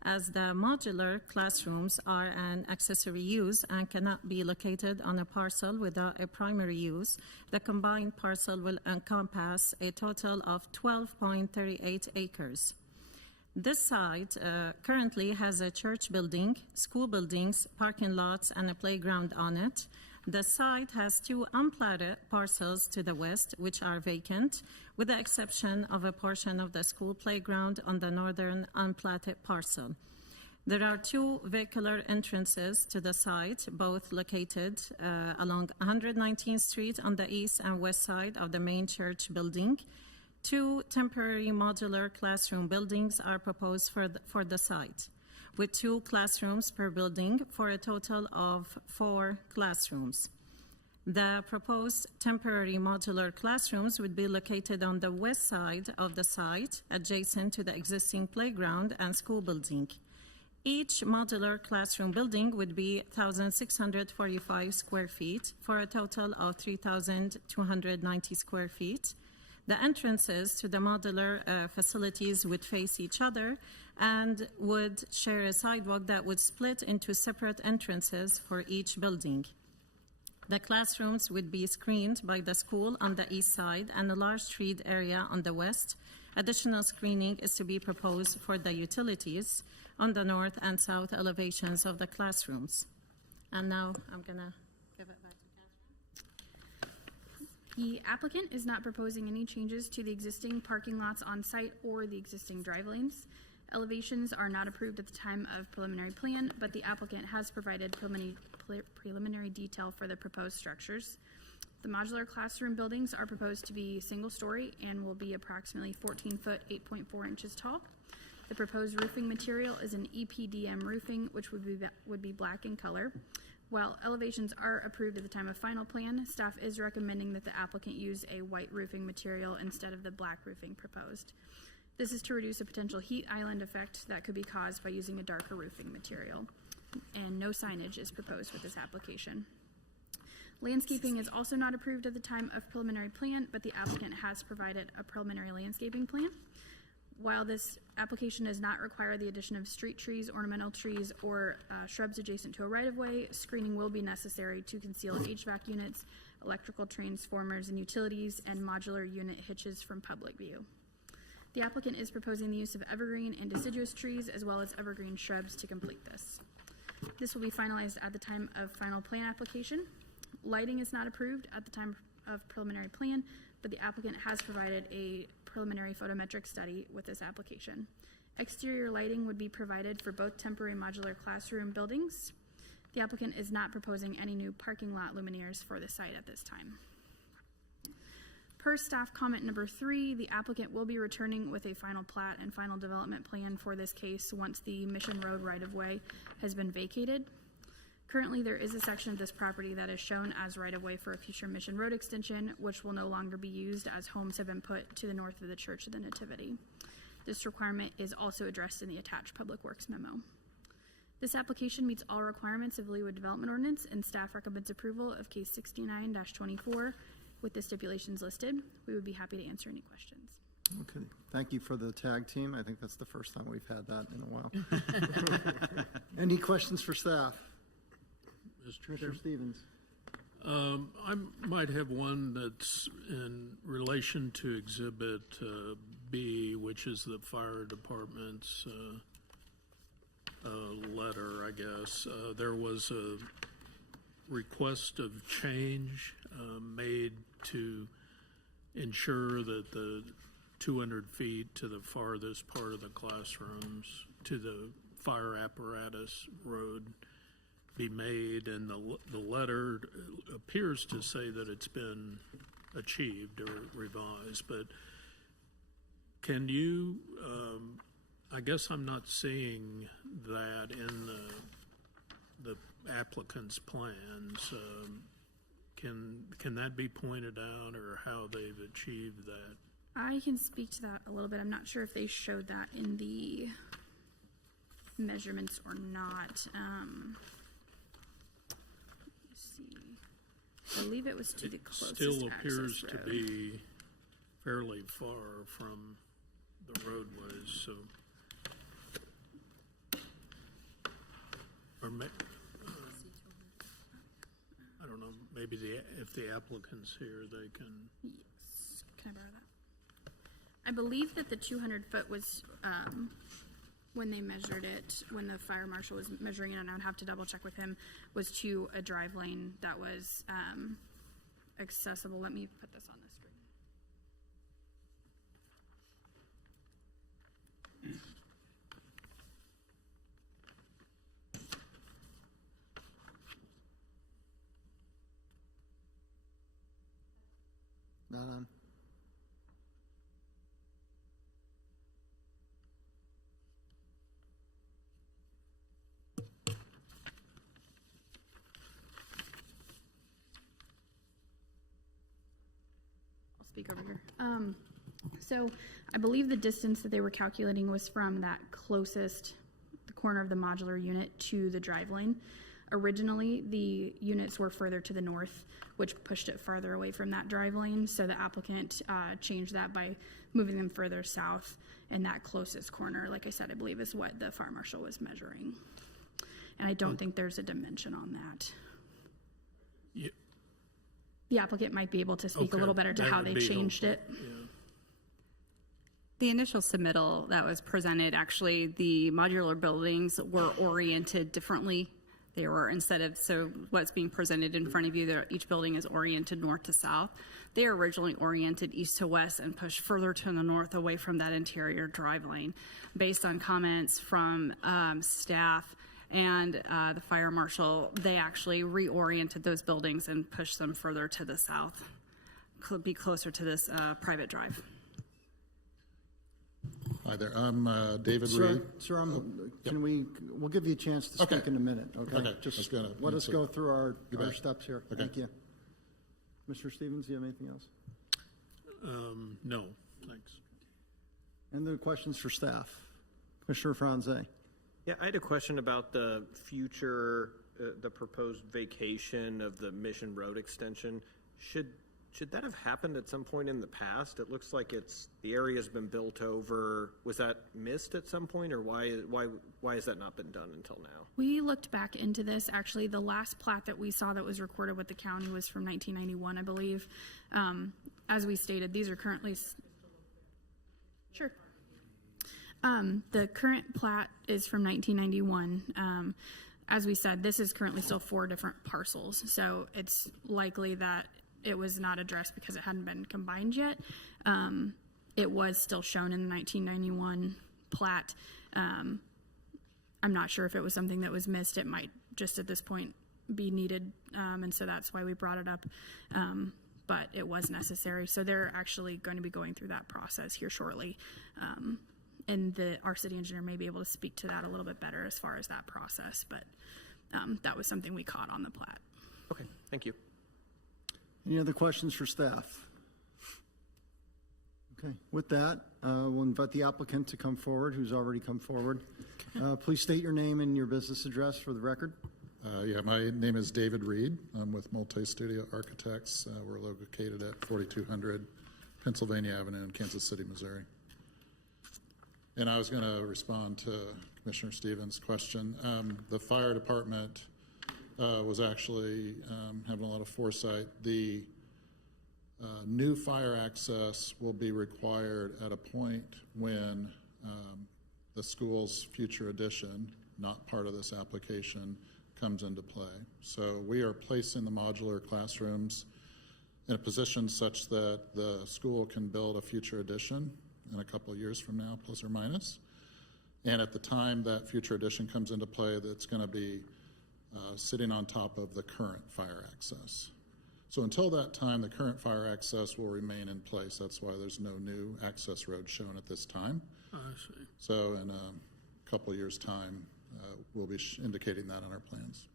As the modular classrooms are an accessory use and cannot be located on a parcel without a primary use, the combined parcel will encompass a total of 12.38 acres. This site currently has a church building, school buildings, parking lots, and a playground on it. The site has 2 unplatted parcels to the west, which are vacant, with the exception of a portion of the school playground on the northern unplatted parcel. There are 2 vehicular entrances to the site, both located along 119th Street on the east and west side of the main church building. 2 temporary modular classroom buildings are proposed for the site, with 2 classrooms per building for a total of 4 classrooms. The proposed temporary modular classrooms would be located on the west side of the site, adjacent to the existing playground and school building. Each modular classroom building would be 1,645 square feet for a total of 3,290 square feet. The entrances to the modular facilities would face each other and would share a sidewalk that would split into separate entrances for each building. The classrooms would be screened by the school on the east side and a large treed area on the west. Additional screening is to be proposed for the utilities on the north and south elevations of the classrooms. And now I'm gonna give it back to Catherine. The applicant is not proposing any changes to the existing parking lots on site or the existing drive lanes. Elevations are not approved at the time of preliminary plan, but the applicant has provided preliminary detail for the proposed structures. The modular classroom buildings are proposed to be single-story and will be approximately 14 foot, 8.4 inches tall. The proposed roofing material is an EPDM roofing, which would be black in color. While elevations are approved at the time of final plan, staff is recommending that the applicant use a white roofing material instead of the black roofing proposed. This is to reduce a potential heat island effect that could be caused by using a darker roofing material. And no signage is proposed with this application. Landscaping is also not approved at the time of preliminary plan, but the applicant has provided a preliminary landscaping plan. While this application does not require the addition of street trees, ornamental trees, or shrubs adjacent to a right-of-way, screening will be necessary to conceal HVAC units, electrical transformers and utilities, and modular unit hitches from public view. The applicant is proposing the use of evergreen and deciduous trees as well as evergreen shrubs to complete this. This will be finalized at the time of final plan application. Lighting is not approved at the time of preliminary plan, but the applicant has provided a preliminary photometric study with this application. Exterior lighting would be provided for both temporary modular classroom buildings. The applicant is not proposing any new parking lot luminaires for the site at this time. Per staff comment number 3, the applicant will be returning with a final plat and final development plan for this case once the Mission Road right-of-way has been vacated. Currently, there is a section of this property that is shown as right-of-way for a future Mission Road extension, which will no longer be used as homes have been put to the north of the Church of the Nativity. This requirement is also addressed in the attached Public Works memo. This application meets all requirements of Leawood Development Ordinance, and staff recommends approval of case 69-24 with the stipulations listed. We would be happy to answer any questions. Okay, thank you for the tag team. I think that's the first time we've had that in a while. Any questions for staff? Mr. Stevens. I might have one that's in relation to Exhibit B, which is the fire department's letter, I guess. There was a request of change made to ensure that the 200 feet to the farthest part of the classrooms to the fire apparatus road be made, and the letter appears to say that it's been achieved or revised, but can you, I guess I'm not seeing that in the applicant's plans. Can that be pointed out, or how they've achieved that? I can speak to that a little bit. I'm not sure if they showed that in the measurements or not. Let's see. I believe it was to the closest Still appears access to road. be fairly far from the roadways, so. Or I don't know, maybe if the applicant's here, they can. Yes. Can I borrow that? I believe that the 200 foot was, when they measured it, when the fire marshal was measuring it, and I would have to double check with him, was to a drive lane that was accessible. Let me put this on the screen. Not on. I'll speak over here. So I believe the distance that they were calculating was from that closest, the corner of the modular unit to the drive lane. Originally, the units were further to the north, which pushed it farther away from that drive lane. So the applicant changed that by moving them further south. And that closest corner, like I said, I believe is what the fire marshal was measuring. And I don't think there's a dimension on that. Yeah. The applicant might be able to speak a little better to how they changed it. Yeah. The initial submittal that was presented, actually, the modular buildings were oriented differently. They were, instead of, so what's being presented in front of you, each building is oriented north to south. They were originally oriented east to west and pushed further to the north away from that interior drive lane. Based on comments from staff and the fire marshal, they actually reoriented those buildings and pushed them further to the south, could be closer to this private drive. Hi there, I'm David Sir, Reed. sir, we'll give you a chance to speak in a minute, okay? Okay, Just that's good. let us go through our bet. steps here. Okay. Thank you. Mr. Stevens, do you have anything else? No, thanks. Any other questions for staff? Commissioner Franze. Yeah, I had a question about the future, the proposed vacation of the Mission Road extension. Should that have happened at some point in the past? It looks like the area's been built over. Was that missed at some point, or why has that not been done until now? We looked back into this. Actually, the last plat that we saw that was recorded with the county was from 1991, I believe. As we stated, these are currently... Sure. The current plat is from 1991. As we said, this is currently still 4 different parcels, so it's likely that it was not addressed because it hadn't been combined yet. It was still shown in the 1991 plat. I'm not sure if it was something that was missed. It might just at this point be needed, and so that's why we brought it up. But it was necessary. So they're actually going to be going through that process here shortly. And our city engineer may be able to speak to that a little bit better as far as that process. But that was something we caught on the plat. Okay, thank you. Any other questions for staff? Okay, with that, we'll invite the applicant to come forward, who's already come forward. Please state your name and your business address for the record. My name is David Reed. I'm with Multi-Studio Architects. We're located at 4200 Pennsylvania Avenue in Kansas City, Missouri. And I was going to respond to Commissioner Stevens' question. The fire department was actually having a lot of foresight. The new fire access will be required at a point when the school's future addition, not part of this application, comes into play. So we are placing the modular classrooms in a position such that the school can build a future addition in a couple of years from now, plus or minus. And at the time that future addition comes into play, that's going to be sitting on top of the current fire access. So until that time, the current fire access will remain in place. That's why there's no new access road shown at this time. I see. So in a couple of years' time, we'll be indicating that on our plans.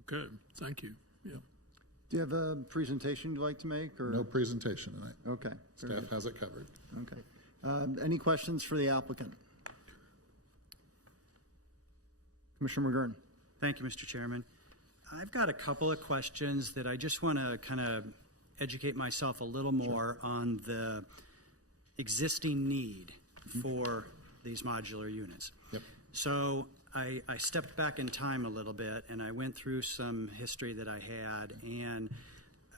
Okay, thank you. Yeah. Do you have a presentation you'd like to make? Or? No presentation tonight. Okay. Staff has it covered. Okay. Any questions for the applicant? Commissioner McGurn. Thank you, Mr. Chairman. I've got a couple of questions that I just want to kind of educate myself a little more on the existing need for these modular units. Yep. So I stepped back in time a little bit and I went through some history that I had, and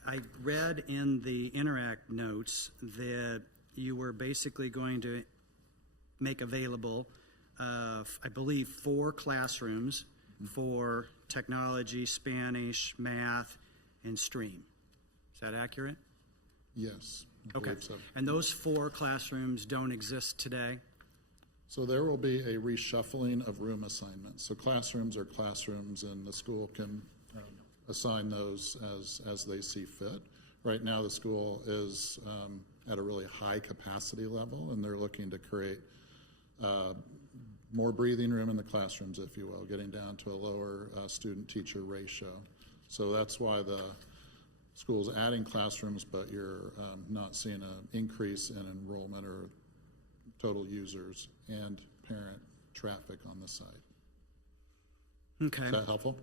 I read in the Interact notes that you were basically going to make available, I believe, 4 classrooms for technology, Spanish, math, and STREAM. Is that accurate? Yes. I Okay. believe so. And those 4 classrooms don't exist today? So there will be a reshuffling of room assignments. So classrooms are classrooms, and the school can assign those as they see fit. Right now, the school is at a really high capacity level, and they're looking to create more breathing room in the classrooms, if you will, getting down to a lower student-teacher ratio. So that's why the school's adding classrooms, but you're not seeing an increase in enrollment or total users and parent traffic on the site. Okay. Is that helpful?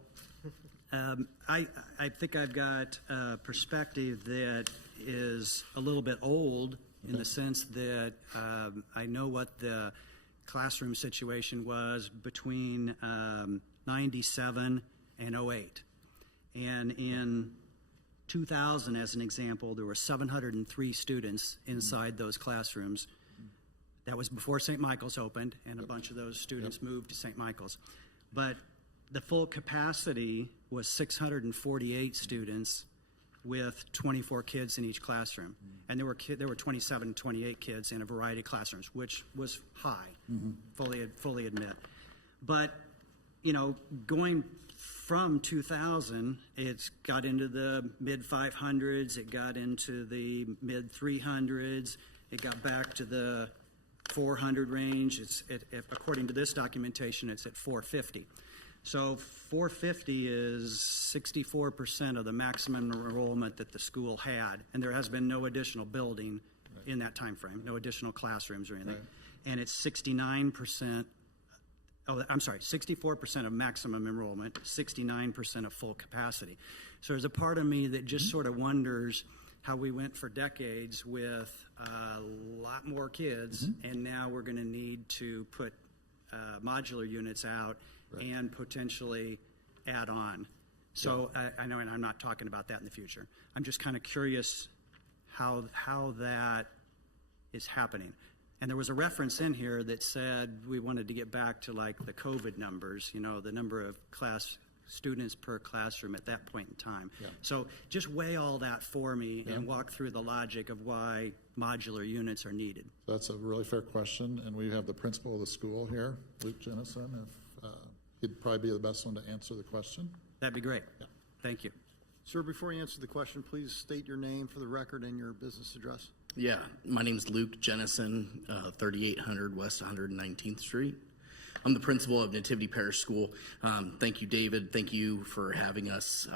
I think I've got a perspective that is a little bit old in the sense that I know what the classroom situation was between 97 and 08. And in 2000, as an example, there were 703 students inside those classrooms. That was before St. Michael's opened, and a bunch of those students moved to St. Michael's. But the full capacity was 648 students with 24 kids in each classroom. And there were 27, 28 kids in a variety of classrooms, which was high, fully admit. But, you know, going from 2000, it's got into the mid 500s, it got into the mid 300s, it got back to the 400 range. According to this documentation, it's at 450. So 450 is 64% of the maximum enrollment that the school had, and there has been no additional building in that time frame, no additional classrooms or anything. And it's 69%, 64% of maximum enrollment, 69% of full capacity. So there's a part of me that just sort of wonders how we went for decades with a lot more kids, and now we're going to need to put modular units out and potentially add on. So I know, and I'm not talking about that in the future. I'm just kind of curious how that is happening. And there was a reference in here that said we wanted to get back to like the COVID numbers, you know, the number of students per classroom at that point in time. So just weigh all that for me and walk through the logic of why modular units are needed. That's a really fair question, and we have the principal of the school here, Luke Jennison. If he'd probably be the best one to answer the question. That'd be great. Thank you. Sir, before you answer the question, please state your name for the record and your business address. Yeah, my name's Luke Jennison, 3800 West 119th Street. I'm the principal of Nativity Parish School. Thank you, David. Thank you for having us.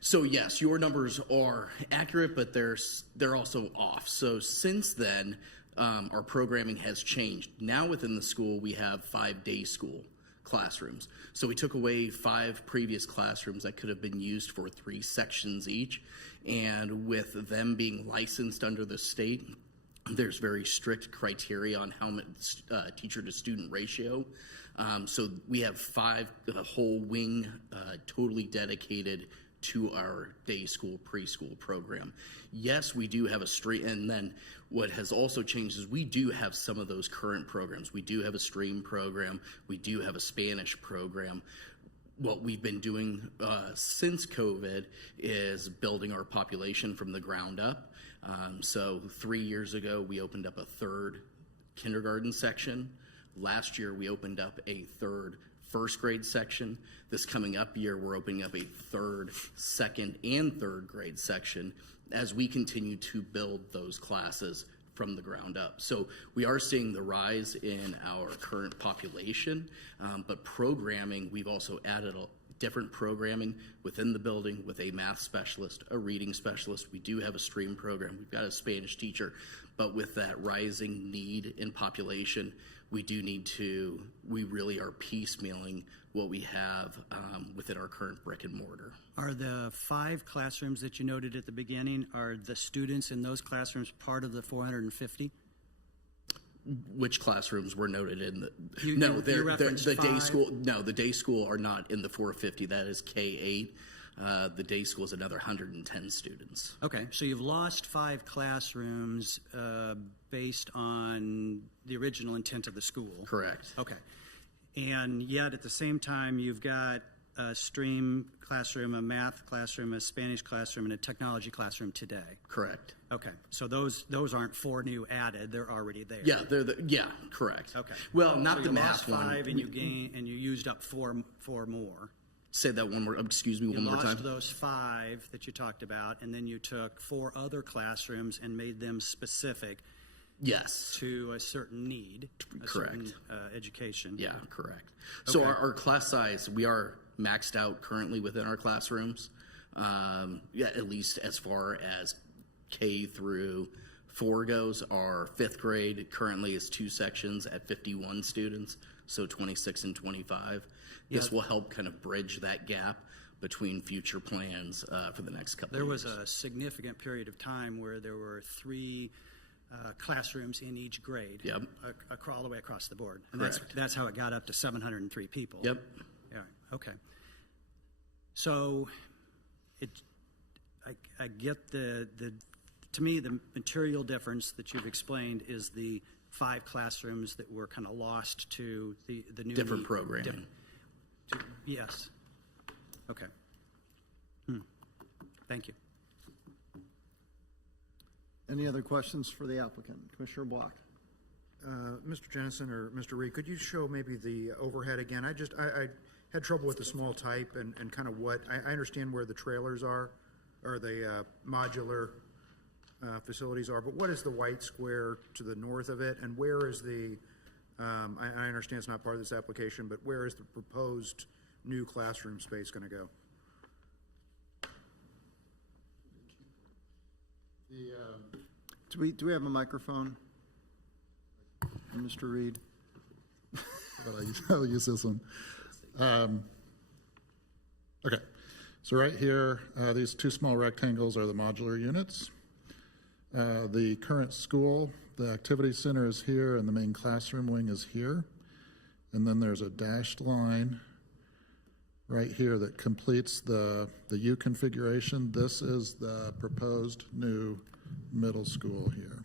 So yes, your numbers are accurate, but they're also off. So since then, our programming has changed. Now within the school, we have 5 day school classrooms. So we took away 5 previous classrooms that could have been used for 3 sections each. And with them being licensed under the state, there's very strict criteria on how much teacher to student ratio. So we have 5, a whole wing totally dedicated to our day school, preschool program. Yes, we do have a stream, and then what has also changed is we do have some of those current programs. We do have a stream program. We do have a Spanish program. What we've been doing since COVID is building our population from the ground up. So 3 years ago, we opened up a 3rd kindergarten section. Last year, we opened up a 3rd first grade section. This coming up year, we're opening up a 3rd, 2nd, and 3rd grade section as we continue to build those classes from the ground up. So we are seeing the rise in our current population, but programming, we've also added a different programming within the building with a math specialist, a reading specialist. We do have a stream program. We've got a Spanish teacher, but with that rising need in population, we really are piecemealing what we have within our current brick and mortar. Are the 5 classrooms that you noted at the beginning, are the students in those classrooms part of the 450? Which classrooms were noted in the? You referenced the day 5. school. No, the day school are not in the 450. That is K-8. The day school is another 110 students. Okay, so you've lost 5 classrooms based on the original intent of the school. Correct. Okay, and yet at the same time, you've got a stream classroom, a math classroom, a Spanish classroom, and a technology classroom today. Correct. Okay, so those aren't 4 new added; they're already there. Yeah, correct. Okay. Well, so not you the lost math 5 one. and you used up 4 more. Say that one more. Excuse me, one more You time. lost those 5 that you talked about, and then you took 4 other classrooms and made them specific. Yes. To a certain need. Correct. Certain, education. Yeah, correct. So Okay. our class size, we are maxed out currently within our classrooms. At least as far as K through 4 goes. Our 5th grade currently is 2 sections at 51 students, so 26 and 25. This will help kind of bridge that gap between future plans for the next couple of years. There was a significant period of time where there were 3 classrooms in each grade. Yep. All the way across the board. And Correct. That's how it got up to 703 people. Yep. Yeah. Okay. So, I get to me, the material difference that you've explained is the 5 classrooms that were kind of lost to the new Different programming. Yes. Okay. Thank you. Any other questions for the applicant? Commissioner Block. Mr. Jennison or Mr. Reed, could you show maybe the overhead again? I had trouble with the small type and kind of what, I understand where the trailers are, or the modular facilities are, but what is the white square to the north of it, and where is the, I understand it's not part of this application, but where is the proposed new classroom space going to go? Do we have a microphone? Mr. Reed? I'll use this one. Okay, so right here, these 2 small rectangles are the modular units. The current school, the activity center is here, and the main classroom wing is here. And then there's a dashed line right here that completes the U configuration. This is the proposed new middle school here.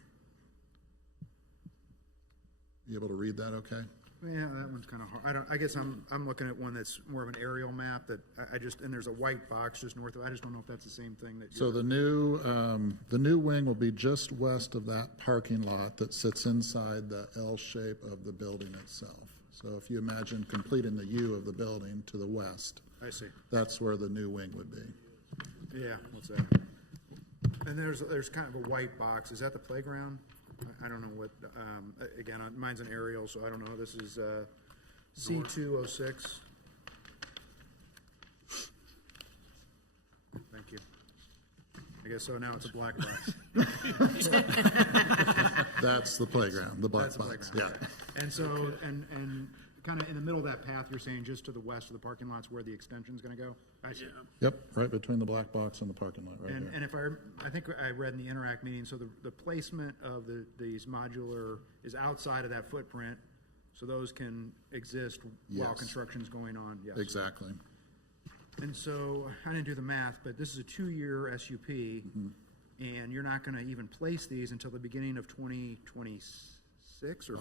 You able to read that okay? Yeah, that one's kind of hard. I guess I'm looking at one that's more of an aerial map that I just, and there's a white box just north of, I just don't know if that's the same thing that So the new wing will be just west of that parking lot that sits inside the L shape of the building itself. So if you imagine completing the U of the building to the west, I see. that's where the new wing would be. Yeah, what's that? And there's kind of a white box. Is that the playground? I don't know what, again, mine's an aerial, so I don't know. This is C206. Thank you. I guess so now it's a black box. That's the playground, the black That's the box. playground, Yeah. okay. And so, and kind of in the middle of that path, you're saying just to the west of the parking lot's where the extension's going to go? I see. Yep, right between the black box and the parking lot, right And, there. and if I think I read in the Interact meeting, so the placement of these modular is outside of that footprint, so those can exist while Yes. construction's going on, yes. Exactly. And so, I didn't do the math, but this is a 2-year SUP, Mm-hmm. and you're not gonna even place these until the beginning of 2026 or?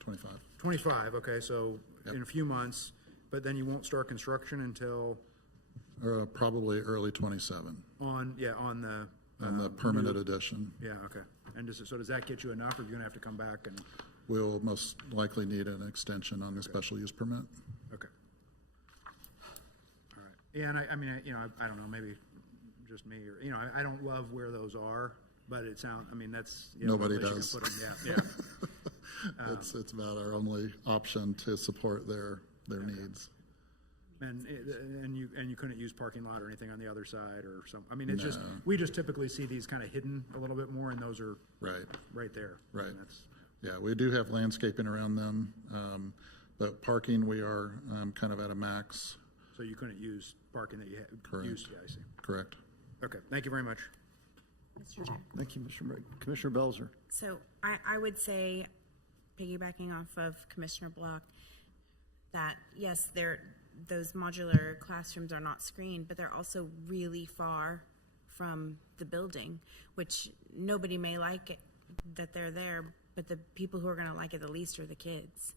25. 25, okay, so in a few months, but then you won't start construction until Probably early 27 on the. on the permanent addition. Yeah, okay. And so does that get you enough, or are you gonna have to come back and? We'll most likely need an extension on the special use permit. Okay. All right. Yeah, and I mean, I don't know, maybe just me, or, I don't love where those are, but it sounds, I mean, that's. Nobody place you can does. put 'em, yeah. It's about our only option to support their needs. And you couldn't use parking lot or anything on the other side or some, I mean, it's just, No. we just typically see these kind of hidden a little bit more, and those are Right there. Right. And that's- Yeah, we do have landscaping around them, but parking, we are kind of at a max. So you couldn't use parking that you had Correct. used, yeah, I see. Correct. Okay, thank you very much. Mr. Chair. Thank you, Mr. Commissioner Belzer. So I would say, piggybacking off of Commissioner Block, that yes, those modular classrooms are not screened, but they're also really far from the building, which nobody may like it, that they're there, but the people who are going to like it the least are the kids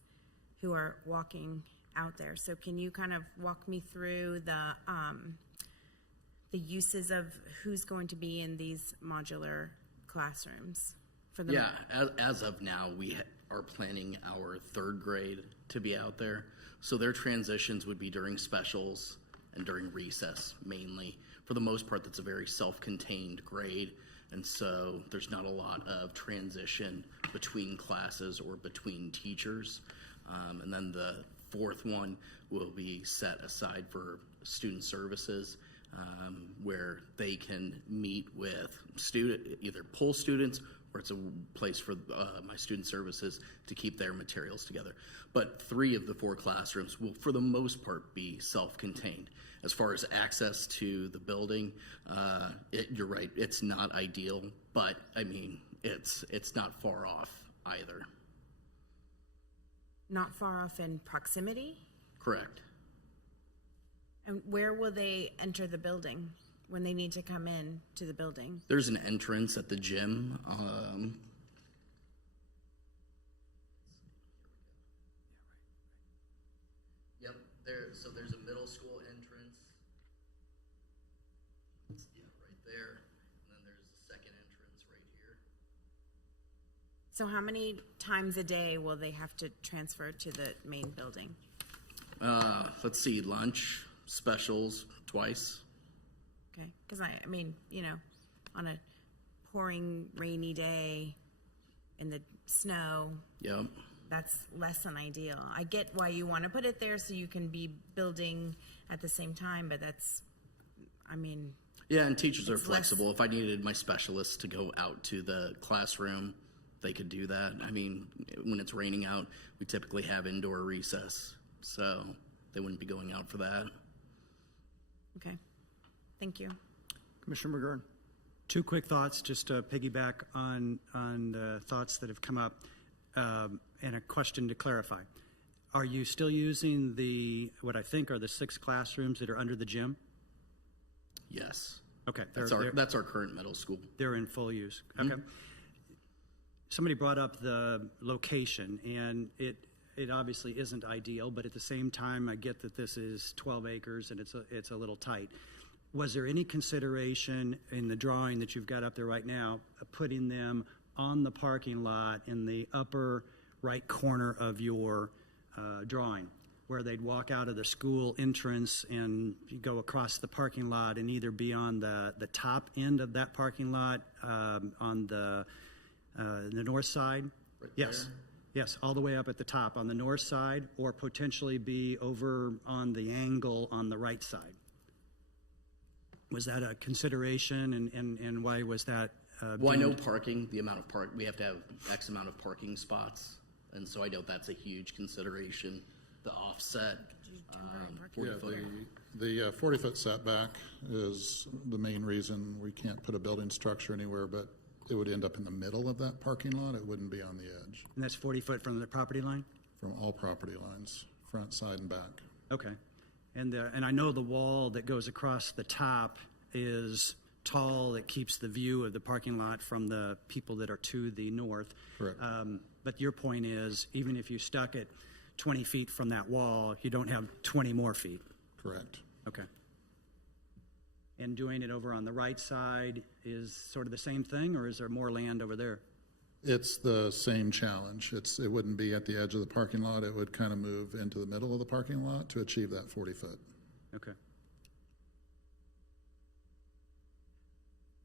who are walking out there. So can you kind of walk me through the uses of who's going to be in these modular classrooms for the Yeah, as of now, we are planning our 3rd grade to be out there. So their transitions would be during specials and during recess mainly. For the most part, that's a very self-contained grade. And so there's not a lot of transition between classes or between teachers. And then the 4th one will be set aside for student services, where they can meet with either pull students, or it's a place for my student services to keep their materials together. But 3 of the 4 classrooms will, for the most part, be self-contained. As far as access to the building, you're right, it's not ideal, but I mean, it's not far off either. not far off in proximity? Correct. And where will they enter the building when they need to come in to the building? There's an entrance at the gym. Yep, so there's a middle school entrance. Yeah, right there. And then there's the second entrance right here. So how many times a day will they have to transfer to the main building? Let's see, lunch, specials, twice. Okay, because I mean, you know, on a pouring rainy day in the snow, Yep. that's less than ideal. I get why you want to put it there so you can be building at the same time, but that's, I mean. Yeah, and teachers are it's less- flexible. If I needed my specialists to go out to the classroom, they could do that. I mean, when it's raining out, we typically have indoor recess, so they wouldn't be going out for that. Okay, thank you. Commissioner McGurn. 2 quick thoughts, just to piggyback on the thoughts that have come up, and a question to clarify. Are you still using what I think are the 6 classrooms that are under the gym? Yes. Okay. That's our current middle school. They're in full use. Okay. Somebody brought up the location, and it obviously isn't ideal, but at the same time, I get that this is 12 acres and it's a little tight. Was there any consideration in the drawing that you've got up there right now, of putting them on the parking lot in the upper right corner of your drawing, where they'd walk out of the school entrance and go across the parking lot and either be on the top end of that parking lot on the north side? Right yes. there? Yes, all the way up at the top on the north side, or potentially be over on the angle on the right side. Was that a consideration, and why was that? Well, I know parking, the amount of we have to have X amount of parking spots, and so I know that's a huge consideration. The offset, 40 foot. The 40-foot setback is the main reason we can't put a building structure anywhere, but it would end up in the middle of that parking lot. It wouldn't be on the edge. And that's 40 foot from the property line? From all property lines, front, side, and back. Okay. And I know the wall that goes across the top is tall, that keeps the view of the parking lot from the people that are to the north. Correct. But your point is, even if you stuck it 20 feet from that wall, you don't have 20 more feet. Correct. Okay. And doing it over on the right side is sort of the same thing, or is there more land over there? It's the same challenge. It wouldn't be at the edge of the parking lot. It would kind of move into the middle of the parking lot to achieve that 40 foot. Okay.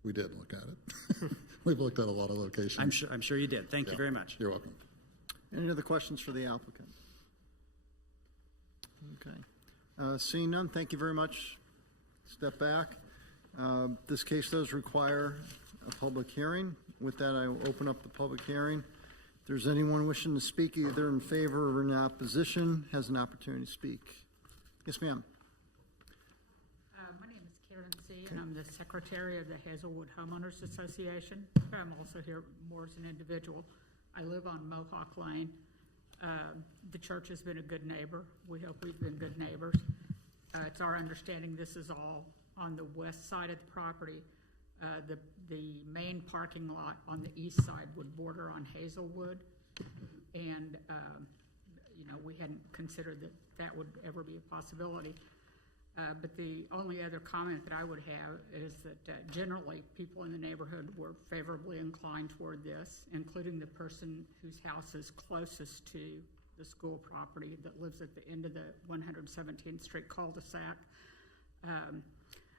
We did look at it. We've looked at a lot of locations. I'm sure you did. Thank you very much. You're welcome. Any other questions for the applicant? Okay. Seeing none, thank you very much. Step back. This case does require a public hearing. With that, I will open up the public hearing. If there's anyone wishing to speak either in favor or in opposition, has an opportunity to speak. Yes, ma'am. My name is Karen C., and I'm the secretary of the Hazelwood Homeowners Association. I'm also here more as an individual. I live on Mohawk Lane. The church has been a good neighbor. We hope we've been good neighbors. It's our understanding this is all on the west side of the property. The main parking lot on the east side would border on Hazelwood, and we hadn't considered that would ever be a possibility. But the only other comment that I would have is that generally people in the neighborhood were favorably inclined toward this, including the person whose house is closest to the school property that lives at the end of the 117th Street cul-de-sac.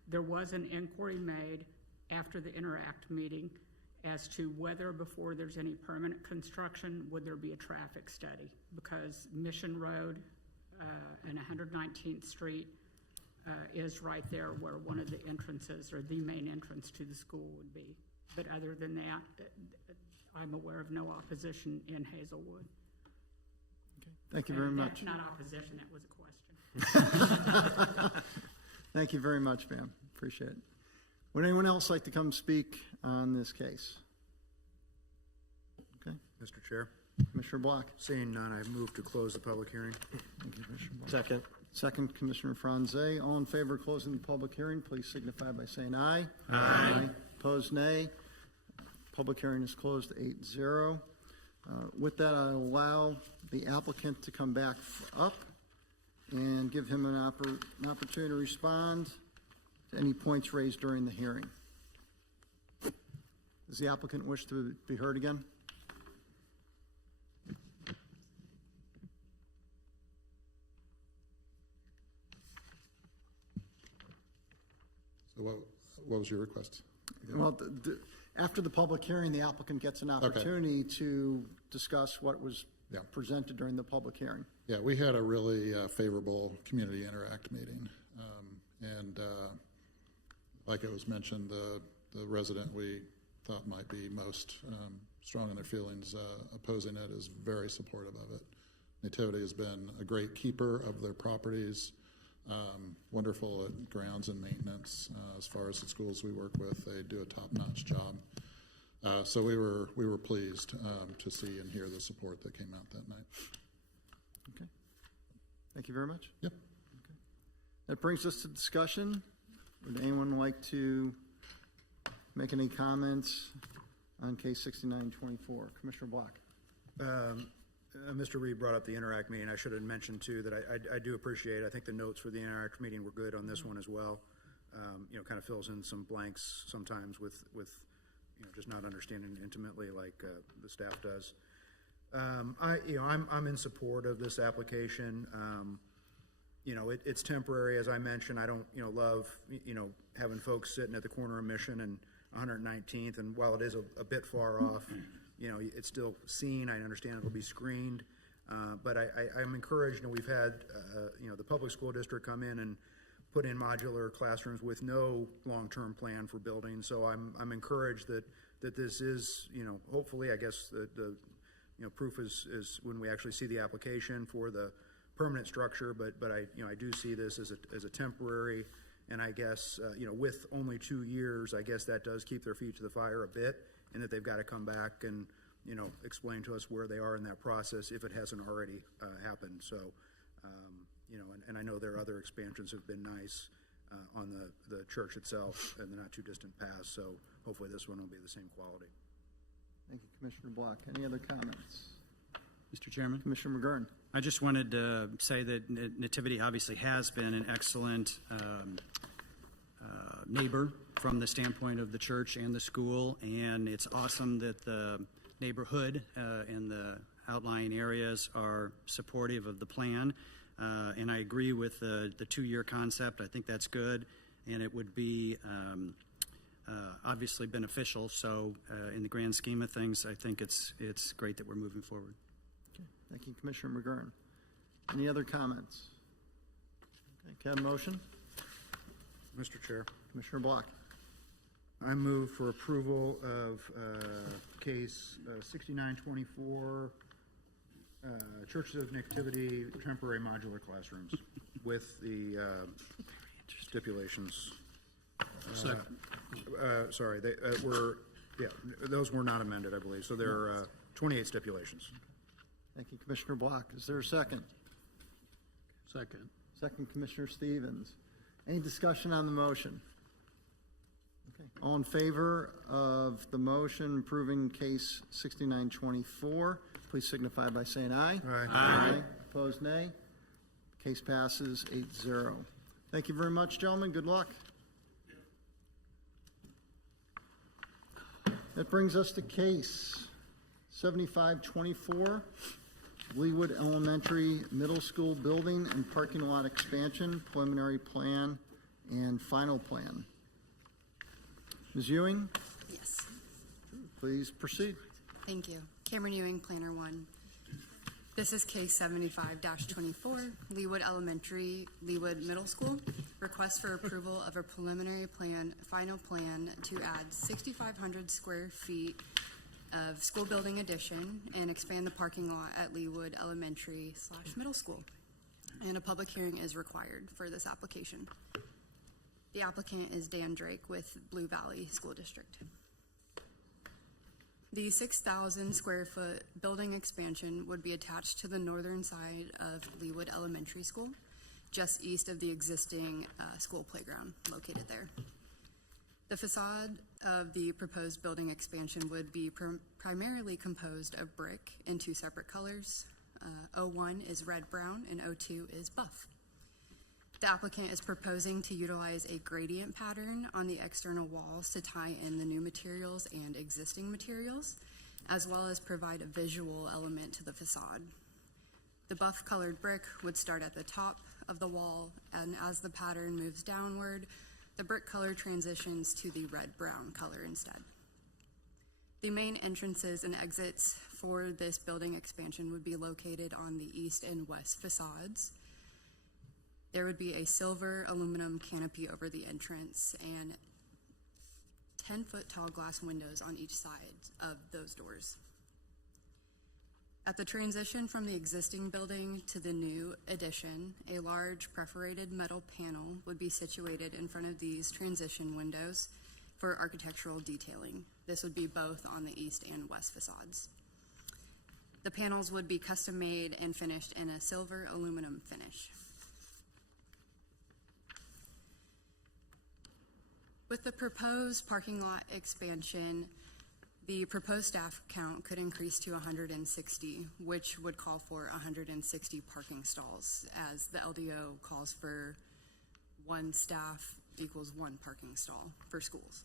There was an inquiry made after the Interact meeting as to whether before there's any permanent construction, would there be a traffic study? Because Mission Road and 119th Street is right there where one of the entrances or the main entrance to the school would be. But other than that, I'm aware of no opposition in Hazelwood. Thank you very much. That's not opposition, that was a question. Thank you very much, ma'am. Appreciate it. Would anyone else like to come speak on this case? Okay. Mr. Chair. Commissioner Block. Seeing none, I move to close the public hearing. Thank you, Commissioner Block. Second. Second, Commissioner Franze. All in favor of closing the public hearing, please signify by saying aye. Aye. Opposed, nay. Public hearing is closed 8-0. With that, I allow the applicant to come back up and give him an opportunity to respond to any points raised during the hearing. Does the applicant wish to be heard again? So what was your request? Well, after the public hearing, the applicant gets an opportunity to discuss what was presented during the public hearing. Yeah, we had a really favorable community interact meeting. And like it was mentioned, the resident we thought might be most strong in their feelings opposing it is very supportive of it. Nativity has been a great keeper of their properties, wonderful at grounds and maintenance. As far as the schools we work with, they do a top-notch job. So we were pleased to see and hear the support that came out that night. Okay. Thank you very much. Yep. Okay. That brings us to discussion. Would anyone like to make any comments on case 6924? Commissioner Block. Mr. Reed brought up the Interact meeting. I should have mentioned too that I do appreciate, I think the notes for the Interact meeting were good on this one as well. You know, kind of fills in some blanks sometimes with you know, just not understanding intimately like the staff does. I'm in support of this application. You know, it's temporary, as I mentioned. I don't, you know, love, you know, having folks sitting at the corner of Mission and 119th, and while it is a bit far off, you know, it's still seen. I understand it'll be screened, but I'm encouraged. You know, we've had, you know, the public school district come in and put in modular classrooms with no long-term plan for buildings. So I'm encouraged that this is, you know, hopefully, I guess the you know, proof is when we actually see the application for the permanent structure. But I, you know, I do see this as a temporary. And I guess, you know, with only 2 years, I guess that does keep their feet to the fire a bit, and that they've got to come back and, you know, explain to us where they are in that process if it hasn't already happened. So, you know, and I know their other expansions have been nice on the church itself in the not too distant past. So hopefully this one will be the same quality. Thank you, Commissioner Block. Any other comments? Mr. Chairman? Commissioner McGurn. I just wanted to say that Nativity obviously has been an excellent neighbor from the standpoint of the church and the school, and it's awesome that the neighborhood and the outlying areas are supportive of the plan. And I agree with the 2-year concept. I think that's good, and it would be obviously beneficial. So in the grand scheme of things, I think it's great that we're moving forward. Okay. Thank you, Commissioner McGurn. Any other comments? Okay, can I have a motion? Mr. Chair. Commissioner Block. I move for approval of case 6924, Churches of Nativity temporary modular classrooms with the stipulations. Sorry, they were, yeah, those were not amended, I believe. So there are 28 stipulations. Thank you, Commissioner Block. Is there a second? Second. Second, Commissioner Stevens. Any discussion on the motion? Okay. All in favor of the motion approving case 6924, please signify by saying aye. Aye. Aye. Opposed, nay. Case passes 8-0. Thank you very much, gentlemen. Good luck. That brings us to case 7524, Leewood Elementary Middle School Building and Parking Lot Expansion, Preliminary Plan and Final Plan. Ms. Ewing? Yes. Please proceed. Thank you. Cameron Ewing, Planner 1. This is case 75-24, Leewood Elementary, Leewood Middle School. Request for approval of a preliminary plan, final plan to add 6,500 square feet of school building addition and expand the parking lot at Leewood Elementary / Middle School. And a public hearing is required for this application. The applicant is Dan Drake with Blue Valley School District. The 6,000 square foot building expansion would be attached to the northern side of Leewood Elementary School, just east of the existing school playground located there. The facade of the proposed building expansion would be primarily composed of brick in 2 separate colors. 01 is red-brown and 02 is buff. The applicant is proposing to utilize a gradient pattern on the external walls to tie in the new materials and existing materials, as well as provide a visual element to the facade. The buff colored brick would start at the top of the wall, and as the pattern moves downward, the brick color transitions to the red-brown color instead. The main entrances and exits for this building expansion would be located on the east and west facades. There would be a silver aluminum canopy over the entrance and 10-foot tall glass windows on each side of those doors. At the transition from the existing building to the new addition, a large perforated metal panel would be situated in front of these transition windows for architectural detailing. This would be both on the east and west facades. The panels would be custom made and finished in a silver aluminum finish. With the proposed parking lot expansion, The proposed staff count could increase to 160, which would call for 160 parking stalls, as the LDO calls for 1 staff equals 1 parking stall for schools.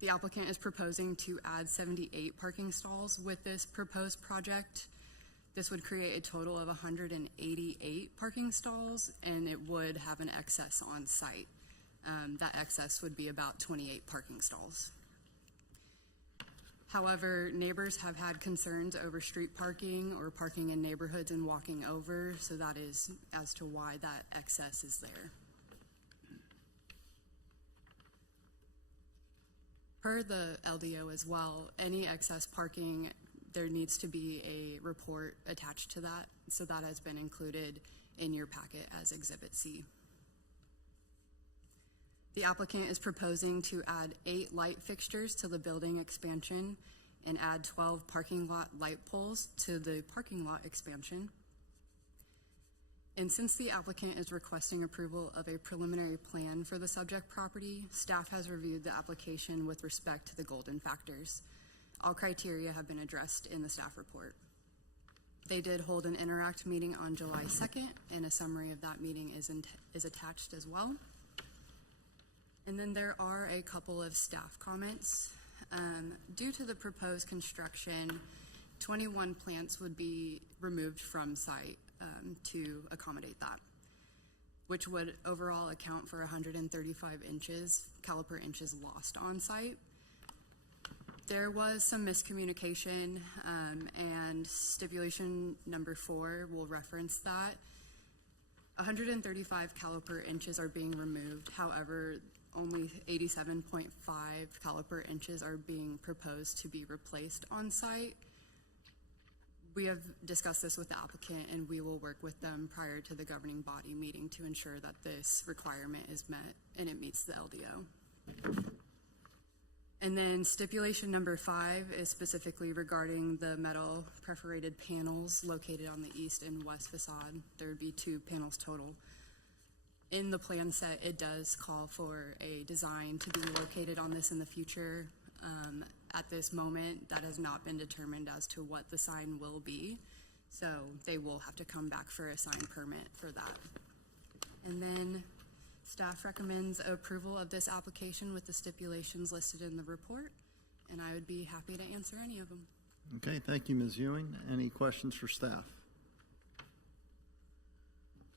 The applicant is proposing to add 78 parking stalls with this proposed project. This would create a total of 188 parking stalls, and it would have an excess on site. That excess would be about 28 parking stalls. However, neighbors have had concerns over street parking or parking in neighborhoods and walking over, so that is as to why that excess is there. Per the LDO as well, any excess parking, there needs to be a report attached to that, so that has been included in your packet as Exhibit C. The applicant is proposing to add 8 light fixtures to the building expansion and add 12 parking lot light poles to the parking lot expansion. And since the applicant is requesting approval of a preliminary plan for the subject property, staff has reviewed the application with respect to the golden factors. All criteria have been addressed in the staff report. They did hold an interact meeting on July 2nd, and a summary of that meeting is attached as well. And then there are a couple of staff comments. Due to the proposed construction, 21 plants would be removed from site to accommodate that, which would overall account for 135 caliper inches lost on site. There was some miscommunication, and stipulation number 4 will reference that. 135 caliper inches are being removed. However, only 87.5 caliper inches are being proposed to be replaced on site. We have discussed this with the applicant, and we will work with them prior to the governing body meeting to ensure that this requirement is met and it meets the LDO. And then stipulation number 5 is specifically regarding the metal perforated panels located on the east and west facade. There would be 2 panels total. In the plan set, it does call for a design to be located on this in the future. At this moment, that has not been determined as to what the sign will be, so they will have to come back for a sign permit for that. And then staff recommends approval of this application with the stipulations listed in the report, and I would be happy to answer any of them. Okay, thank you, Ms. Ewing. Any questions for staff?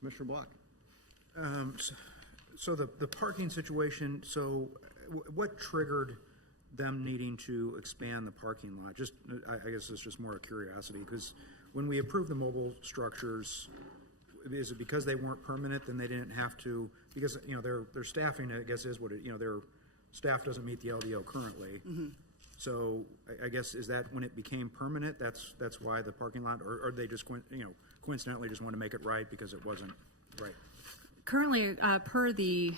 Commissioner Block. So the parking situation, so what triggered them needing to expand the parking lot? Just, I guess it's just more a curiosity, because when we approved the mobile structures, is it because they weren't permanent, then they didn't have to, because, you know, their staffing, I guess, is what it, you know, their staff doesn't meet the LDO currently. Mm-hmm. So I guess, is that when it became permanent, that's why the parking lot, or they just, you know, coincidentally just want to make it right because it wasn't right? Currently, per the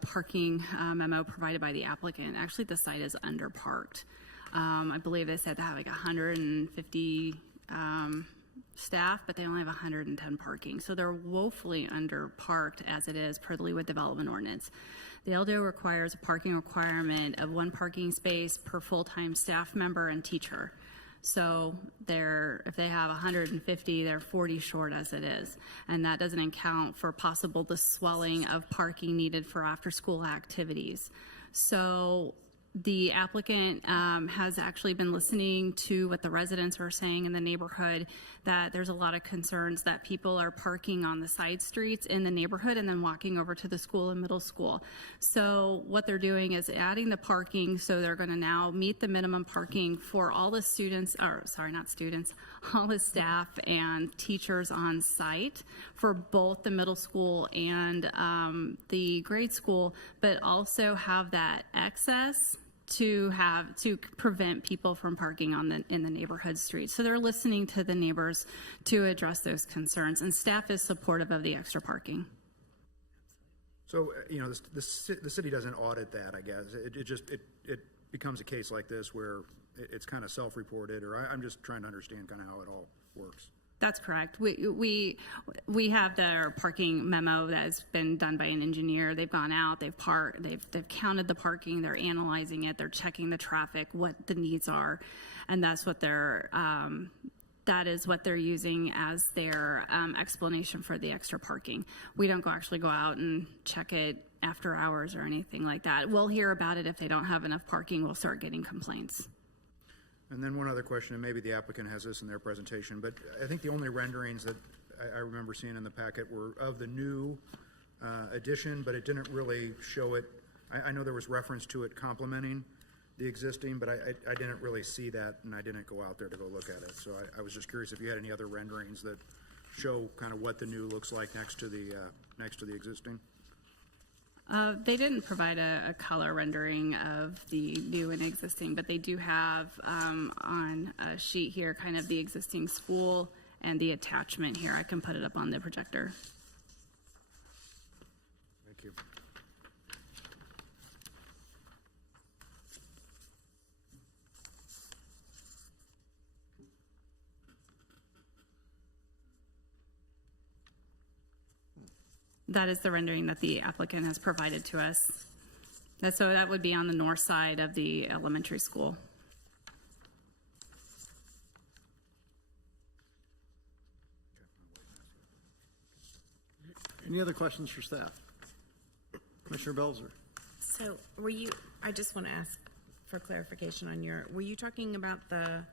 parking memo provided by the applicant, actually the site is underparked. I believe they said they have like 150 staff, but they only have 110 parking. So they're woefully underparked as it is per the Leawood Development Ordinance. The LDO requires a parking requirement of 1 parking space per full-time staff member and teacher. So if they have 150, they're 40 short as it is. And that doesn't account for possible the swelling of parking needed for after-school activities. So the applicant has actually been listening to what the residents are saying in the neighborhood, that there's a lot of concerns that people are parking on the side streets in the neighborhood and then walking over to the school and middle school. So what they're doing is adding the parking, so they're going to now meet the minimum parking for all the students, or sorry, not students, all the staff and teachers on site for both the middle school and the grade school, but also have that excess to prevent people from parking in the neighborhood streets. So they're listening to the neighbors to address those concerns, and staff is supportive of the extra parking. So, you know, the city doesn't audit that, I guess. It becomes a case like this where it's kind of self-reported, or I'm just trying to understand kind of how it all works. That's correct. We have their parking memo that has been done by an engineer. They've gone out, they've counted the parking, they're analyzing it, they're checking the traffic, what the needs are, and that's what that is what they're using as their explanation for the extra parking. We don't actually go out and check it after hours or anything like that. We'll hear about it if they don't have enough parking. We'll start getting complaints. And then one other question, and maybe the applicant has this in their presentation, but I think the only renderings that I remember seeing in the packet were of the new addition, but it didn't really show it. I know there was reference to it complementing the existing, but I didn't really see that, and I didn't go out there to go look at it. So I was just curious if you had any other renderings that show kind of what the new looks like next to the existing. They didn't provide a color rendering of the new and existing, but they do have on a sheet here kind of the existing school and the attachment here. I can put it up on the projector. Thank you. That is the rendering that the applicant has provided to us. And so that would be on the north side of the elementary school. Any other questions for staff? Commissioner Belzer? So I just want to ask for clarification on were you talking about the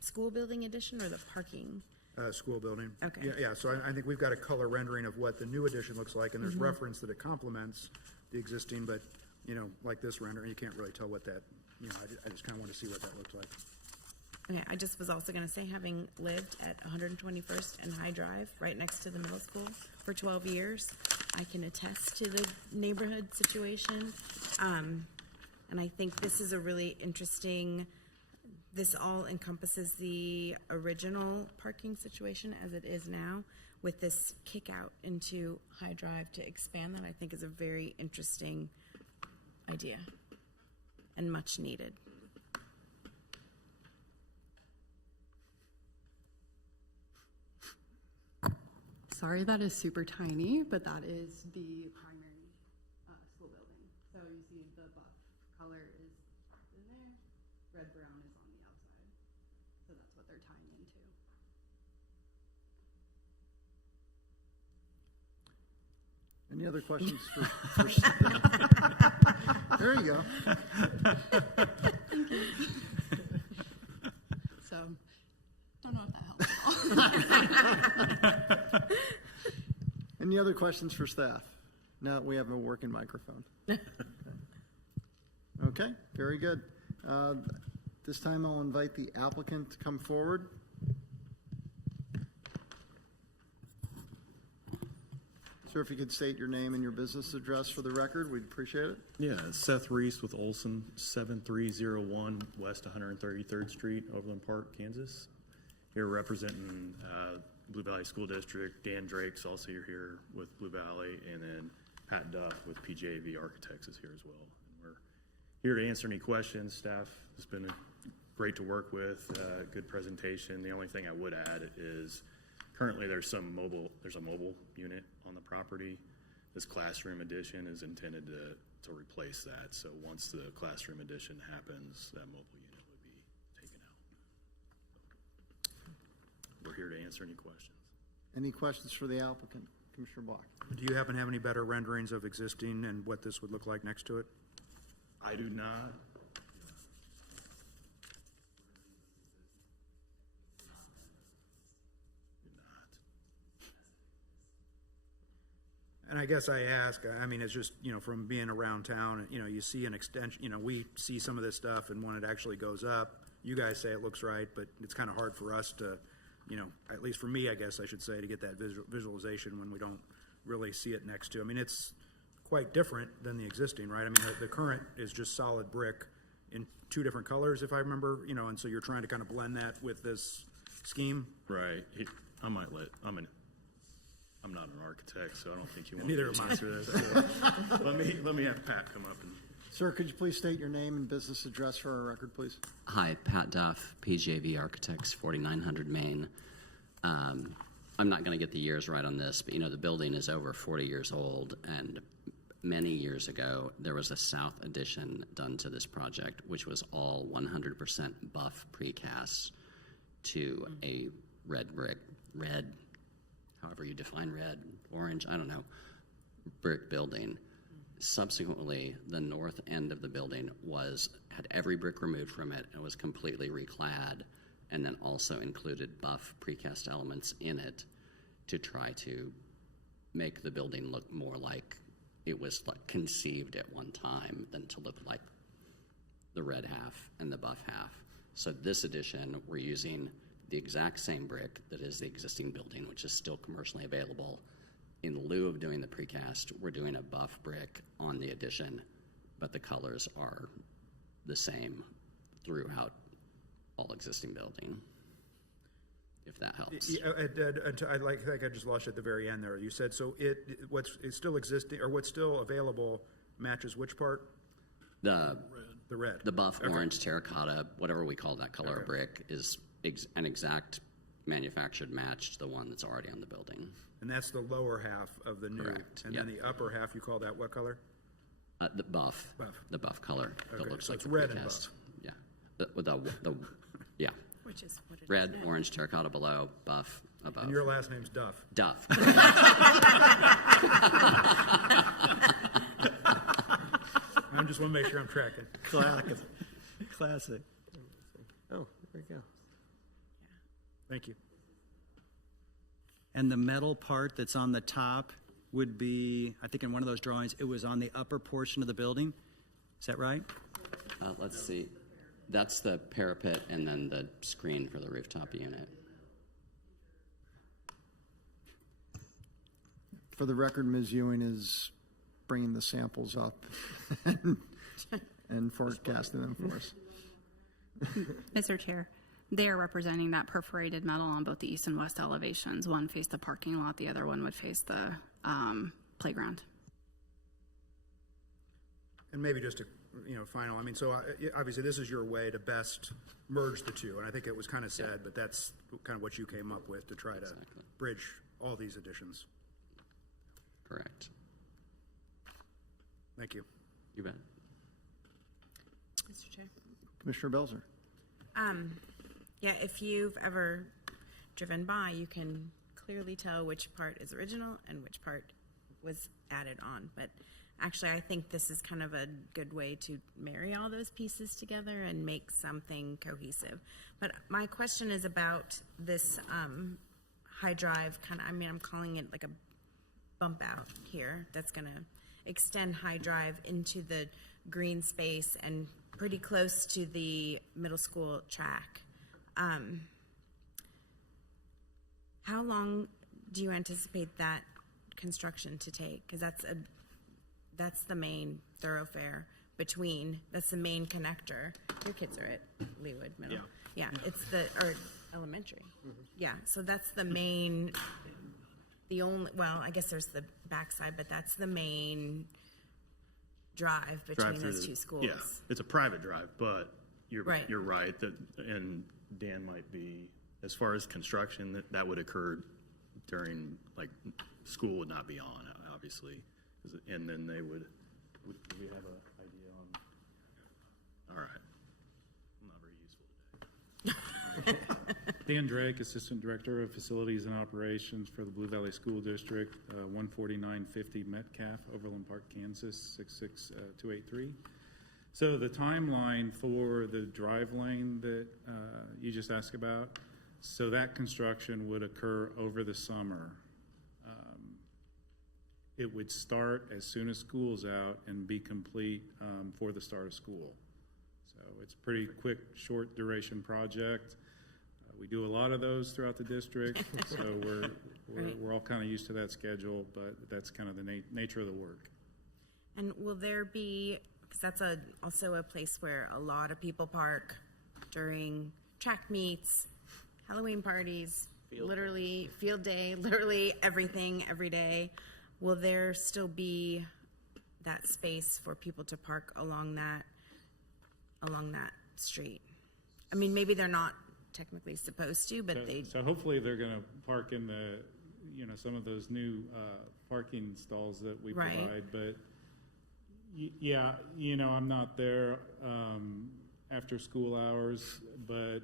school building addition or the parking? School building. Okay. Yeah, so I think we've got a color rendering of what the new addition looks like, and there's reference that it complements the existing, but, like this rendering, you can't really tell what that, I just kind of want to see what that looks like. Okay, I just was also going to say, having lived at 121st and High Drive, right next to the middle school for 12 years, I can attest to the neighborhood situation. And I think this is a really interesting. This all encompasses the original parking situation as it is now, with this kick out into High Drive to expand that. I think is a very interesting idea and much needed. Sorry, that is super tiny, but that is the primary school building. So you see the buff color is in there, red-brown is on the outside. So that's what they're tying into. Any other questions for staff? There you go. Thank you. So, don't know if that helps at all. Any other questions for staff? Now that we have a working microphone. Okay, very good. This time I'll invite the applicant to come forward. Sir, if you could state your name and your business address for the record, we'd appreciate it. Yeah, Seth Reese with Olson, 7301 West 133rd Street, Overland Park, Kansas. Here representing Blue Valley School District. Dan Drake's also here with Blue Valley, and then Pat Duff with PJV Architects is here as well. And we're here to answer any questions. Staff has been great to work with, good presentation. The only thing I would add is currently there's a mobile unit on the property. This classroom addition is intended to replace that. So once the classroom addition happens, that mobile unit would be taken out. We're here to answer any questions. Any questions for the applicant? Commissioner Block. Do you happen to have any better renderings of existing and what this would look like next to it? I do not. And I guess I ask, I mean, it's just, from being around town, you see an extension, we see some of this stuff, and when it actually goes up, you guys say it looks right, but it's kind of hard for us to, at least for me, I guess I should say, to get that visualization when we don't really see it next to. I mean, it's quite different than the existing, right? I mean, the current is just solid brick in two different colors, if I remember, and so you're trying to kind of blend that with this scheme. Right. I'm not an architect, so I don't think you want Neither to am I. answer this. So let me have Pat come up and. Sir, could you please state your name and business address for our record, please? Hi, Pat Duff, PJV Architects, 4900 Main. I'm not going to get the years right on this, but the building is over 40 years old, and many years ago there was a south addition done to this project, which was all 100% buff precast to a red brick, however you define red, orange, I don't know, brick building. Subsequently, the north end of the building had every brick removed from it and was completely reclad, and then also included buff precast elements in it to try to make the building look more like it was conceived at one time than to look like the red half and the buff half. So this addition, we're using the exact same brick that is the existing building, which is still commercially available. In lieu of doing the precast, we're doing a buff brick on the addition, but the colors are the same throughout all existing building, if that helps. I think I just lost you at the very end there. You said, so what's still existing, or what's still available matches which part? The red. The buff, orange, terracotta, whatever we call that color of brick, is an exact manufactured match to the one that's already on the building. And that's the lower half of the new. Correct. And then the upper half, you call that what color? The buff. The buff color. That looks so like it's the red and precast. buff. Yeah. Which is what it red, is now. orange, terracotta below, buff above. And your last name's Duff. Duff. I just want to make sure I'm tracking. Classic. Oh, there we go. Thank you. And the metal part that's on the top would be, I think in one of those drawings, it was on the upper portion of the building. Is that right? Let's see. That's the parapet and then the screen for the rooftop unit. For the record, Ms. Ewing is bringing the samples up and forecasting them for us. Mr. Chair, they are representing that perforated metal on both the east and west elevations. One faced the parking lot, the other one would face the playground. And maybe just a final. I mean, so obviously this is your way to best merge the two, and I think it was kind of said, but that's kind of what you came up with to try to bridge all these additions. Correct. Thank you. You bet. Mr. Chair. Commissioner Belzer. Yeah, if you've ever driven by, you can clearly tell which part is original and which part was added on. But actually, I think this is kind of a good way to marry all those pieces together and make something cohesive. But my question is about this high drive I'm calling it like a bump out here that's going to extend high drive into the green space and pretty close to the middle school track. How long do you anticipate that construction to take? Because that's the main thoroughfare that's the main connector. Your kids are at Leawood Middle. Yeah, it's or elementary. Mm-hmm. Yeah, so that's the main, I guess there's the backside, but that's the main drive between those two schools. Yeah, it's a private drive, but you're right. You're right that, and Dan might be, as far as construction, that would occur during, school would not be on, obviously, and then they would do we have an idea on? All right. I'm not very useful today. Dan Drake, Assistant Director of Facilities and Operations for the Blue Valley School District, 14950 Metcalf, Overland Park, Kansas, 66283. So the timeline for the drive lane that you just asked about, so that construction would occur over the summer. It would start as soon as school's out and be complete for the start of school. So it's a pretty quick, short duration project. We do a lot of those throughout the district, so we're all kind of used to that schedule, but that's kind of the nature of the work. And will there be, because that's also a place where a lot of people park during track meets, Halloween parties, field day, literally everything every day. Will there still be that space for people to park along that street? I mean, maybe they're not technically supposed to, but they, So hopefully they're gonna park in the, some of those new, parking stalls that we Right. provide, but yeah, I'm not there, after school hours, but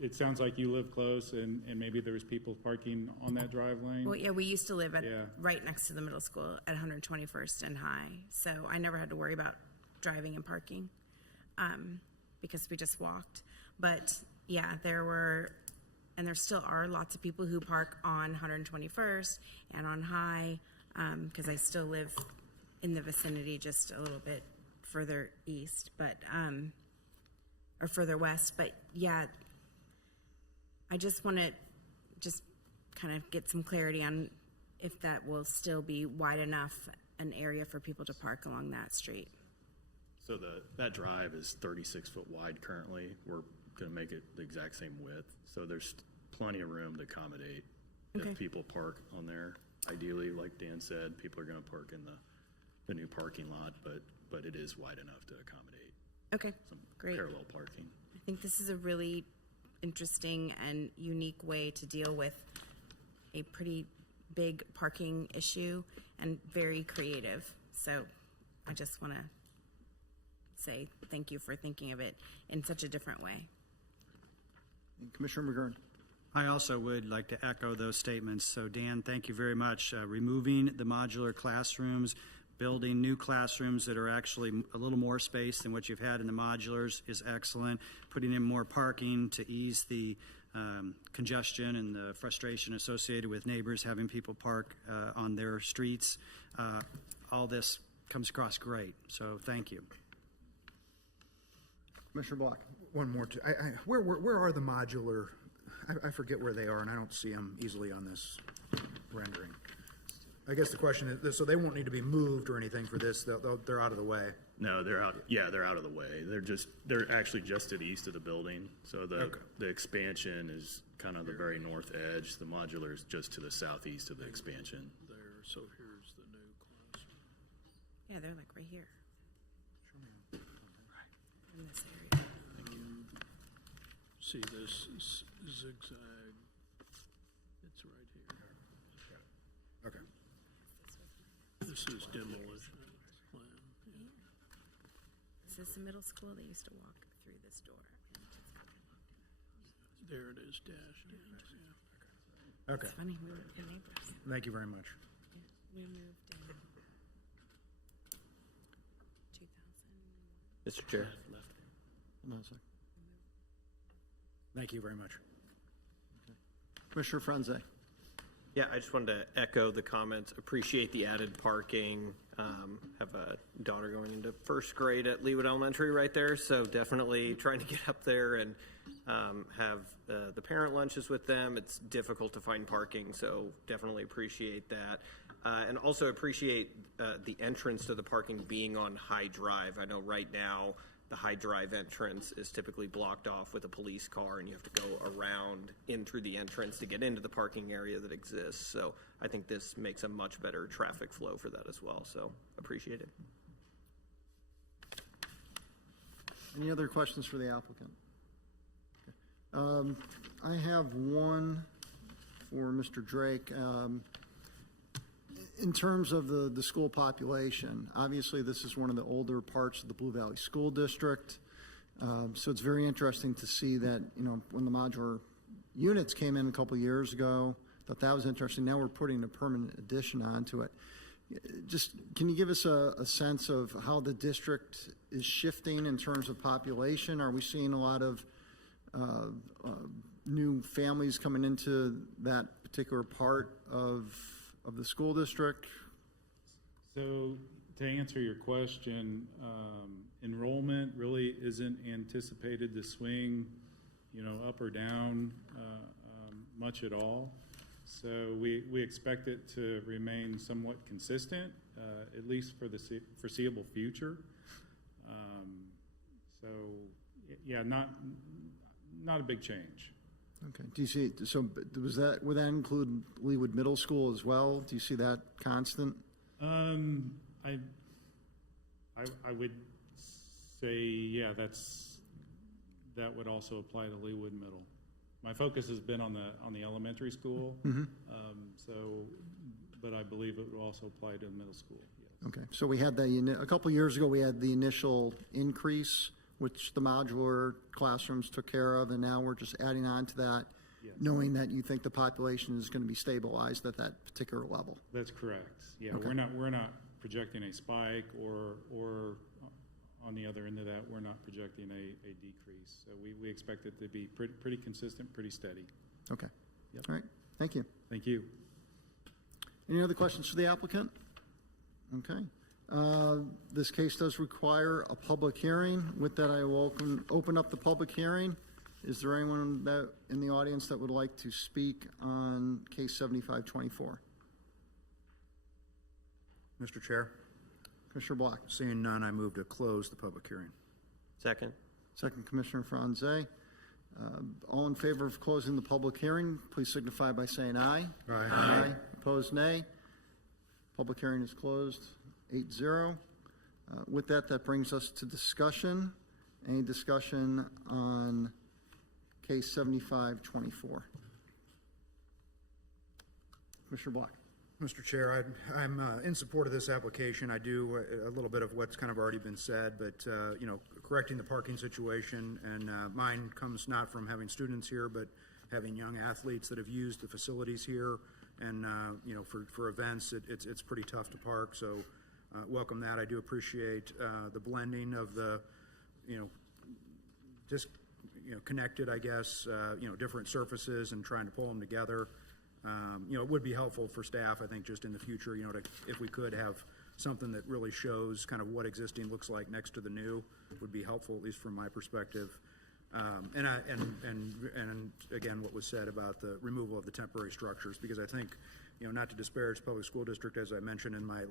it sounds like you live close and maybe there's people parking on that drive lane. well, yeah, we used to live at, Yeah. right next to the middle school at 121st and High, so I never had to worry about driving and parking, because we just walked. But, yeah, there were, and there still are lots of people who park on 121st and on High, because I still live in the vicinity just a little bit further east, but, or further west, but, yeah, I just want to just kind of get some clarity on if that will still be wide enough an area for people to park along that street. So that drive is 36 foot wide currently. We're going to make it the exact same width. So there's plenty of room to accommodate Okay. if people park on there. Ideally, like Dan said, people are going to park in the new parking lot, but it is wide enough to accommodate Okay, some great. parallel parking. I think this is a really interesting and unique way to deal with a pretty big parking issue and very creative. So I just want to say thank you for thinking of it in such a different way. Commissioner McGurn. I also would like to echo those statements. So Dan, thank you very much. Removing the modular classrooms, building new classrooms that are actually a little more space than what you've had in the modulars is excellent. Putting in more parking to ease the congestion and the frustration associated with neighbors having people park on their streets. All this comes across great. So thank you. Commissioner Block. One more. Where are the modular? I forget where they are, and I don't see them easily on this rendering. I guess the question is, so they won't need to be moved or anything for this. They're out of the way. No, they're out. Yeah, they're out of the way. They're actually just to the east of the building. So the expansion is kind of the very north edge. The modular is just to the southeast of the expansion. There, so here's the new classroom. Yeah, they're like right here. In this area. See this zigzag, it's right here. Okay. This is demolition plan. Yeah. This is the middle school. They used to walk through this door. There it is dashed in. Yeah. Okay. It's funny, we were neighbors. Thank you very much. We moved in 2000. Mr. Chair. Hold on a second. Thank you very much. Commissioner Frenze. Yeah, I just wanted to echo the comments. Appreciate the added parking. Have a daughter going into first grade at Leawood Elementary right there, so definitely trying to get up there and have the parent lunches with them. It's difficult to find parking, so definitely appreciate that. And also appreciate the entrance to the parking being on High Drive. I know right now the High Drive entrance is typically blocked off with a police car, and you have to go around in through the entrance to get into the parking area that exists. So I think this makes a much better traffic flow for that as well. So appreciate it. Any other questions for the applicant? Okay. I have one for Mr. Drake. In terms of the school population, obviously this is one of the older parts of the Blue Valley School District. So it's very interesting to see that, when the modular units came in a couple of years ago, thought that was interesting. Now we're putting a permanent addition onto it. Just, can you give us a sense of how the district is shifting in terms of population? Are we seeing a lot of new families coming into that particular part of the school district? So to answer your question, enrollment really isn't anticipated to swing, up or down much at all. So we expect it to remain somewhat consistent, at least for the foreseeable future. So yeah, not a big change. Okay. Do you see? So would that include Leawood Middle School as well? Do you see that constant? I would say, yeah, that's that would also apply to Leawood Middle. My focus has been on the elementary school, but I believe it would also apply to the middle school. Yes. Okay, so we had a couple years ago, we had the initial increase, which the modular classrooms took care of, and now we're just adding on to that, knowing that you think the population is going to be stabilized at that particular level. That's correct. Yeah, Okay. we're not projecting a spike, or on the other end of that, we're not projecting a decrease. So we expect it to be pretty consistent, pretty steady. Okay. All right. Thank you. Thank you. Any other questions for the applicant? Okay. This case does require a public hearing. With that, I will open up the public hearing. Is there anyone that in the audience that would like to speak on case 7524? Mr. Chair, Commissioner Block. seeing none, I move to close the public hearing. Second. Second, Commissioner Franze. All in favor of closing the public hearing, please signify by saying aye. Aye. Opposed, nay. Public hearing is closed, 8-0. With that, that brings us to discussion. Any discussion on case 7524? Commissioner Block. Mr. Chair, I'm in support of this application. I do a little bit of what's kind of already been said, but, correcting the parking situation, and mine comes not from having students here, but having young athletes that have used the facilities here, and, for events, it's pretty tough to park, so welcome that. I do appreciate the blending of the, just, connected, I guess, different surfaces and trying to pull them together. It would be helpful for staff, I think, just in the future, if we could have something that really shows kind of what existing looks like next to the new, would be helpful, at least from my perspective. And again, what was said about the removal of the temporary structures, because I think, not to disparage the public school district, as I mentioned in my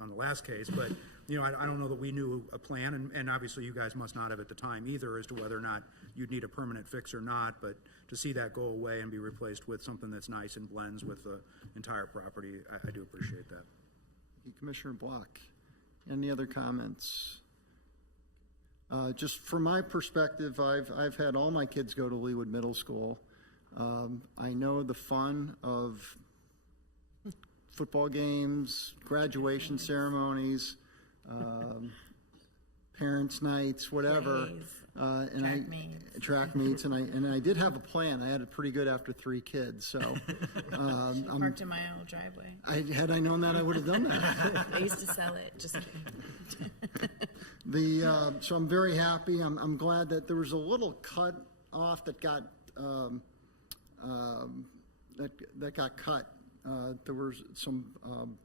on the last case, but, I don't know that we knew a plan, and obviously you guys must not have at the time either, as to whether or not you'd need a permanent fix or not, but to see that go away and be replaced with something that's nice and blends with the entire property, I do appreciate that. Commissioner Block. Any other comments? Just from my perspective, I've had all my kids go to Leawood Middle School. I know the fun of football games, graduation ceremonies, parents' nights, whatever. Track meets, and I did have a plan. I had it pretty good after 3 kids. So Parked in my own driveway. Had I known that, I would have done that. I used to sell it. Just kidding. So I'm very happy. I'm glad that there was a little cut off that got that got cut. There were some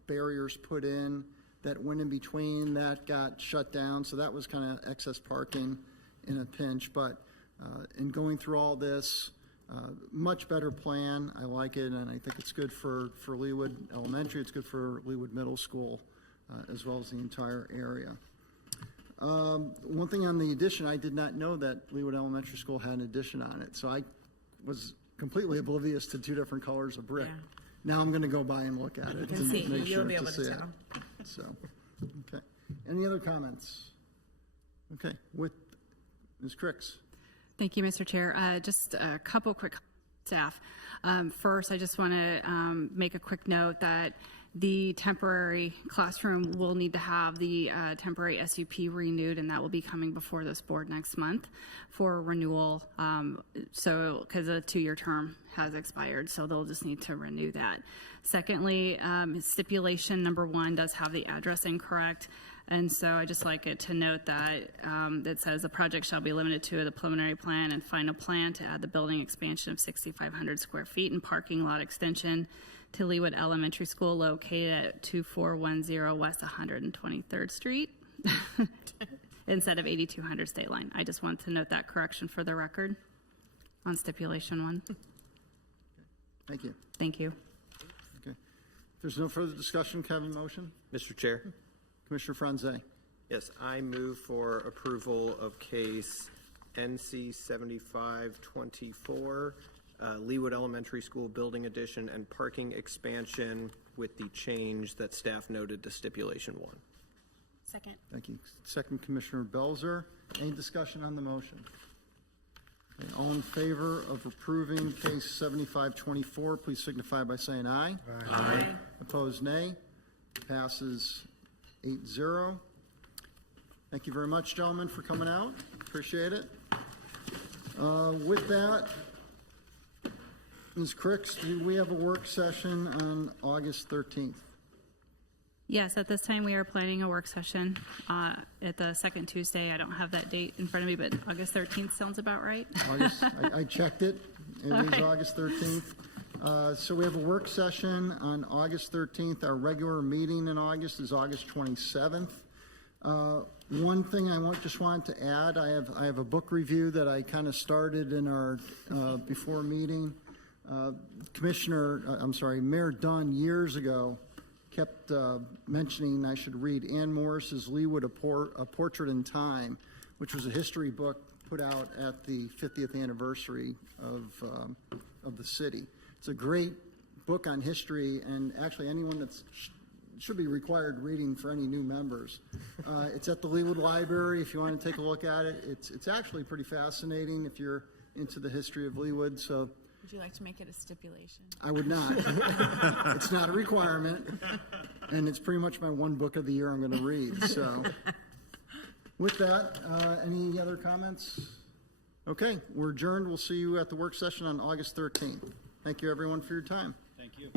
barriers put in that went in between, that got shut down. So that was kind of excess parking in a pinch. But in going through all this, much better plan. I like it, and I think it's good for Leawood Elementary. It's good for Leawood Middle School, as well as the entire area. One thing on the addition, I did not know that Leawood Elementary School had an addition on it. So I was completely oblivious to 2 different colors of brick. Yeah. Now I'm going to go by and look at it. You can see. Make You'll sure be able to see tell. It. So, okay. Any other comments? Okay. With Ms. Cricks. Thank you, Mr. Chair. Just a couple quick staff. First, I just want to make a quick note that the temporary classroom will need to have the temporary SUP renewed, and that will be coming before this board next month for renewal. So, because a 2-year term has expired, so they'll just need to renew that. Secondly, stipulation number 1 does have the address incorrect. And so I just like it to note that it says the project shall be limited to the preliminary plan and final plan to add the building expansion of 6,500 square feet and parking lot extension to Leawood Elementary School located at 2410 West 123rd Street instead of 8200 State Line. I just want to note that correction for the record on stipulation 1. Thank you. Thank you. Okay. If there's no further discussion, can I have a motion? Mr. Chair. Commissioner Franze. Yes, I move for approval of case NC 7524, Leawood Elementary School building addition and parking expansion with the change that staff noted to stipulation 1. Second. Thank you. Second, Commissioner Belzer. Any discussion on the motion? Okay, all in favor of approving case 7524, please signify by saying aye. Aye. Opposed, nay. Passes 8-0. Thank you very much, gentlemen, for coming out. Appreciate it. With that, Ms. Cricks, do we have a work session on August 13th? Yes, at this time, we are planning a work session at the second Tuesday. I don't have that date in front of me, but August 13th sounds about right. August, I checked it. It is Okay. August 13th. So we have a work session on August 13th. Our regular meeting in August is August 27th. One thing I just wanted to add, I have a book review that I kind of started in our before meeting. Mayor Dunn years ago kept mentioning I should read Ann Morris's Leawood, A Portrait in Time, which was a history book put out at the 50th anniversary of the city. It's a great book on history, and actually anyone that's should be required reading for any new members. It's at the Leawood Library if you want to take a look at it. It's actually pretty fascinating if you're into the history of Leawood. So Would you like to make it a stipulation? I would not. It's not a requirement, and it's pretty much my one book of the year I'm going to read. So with that, any other comments? Okay, we're adjourned. We'll see you at the work session on August 13th. Thank you, everyone, for your time. Thank you.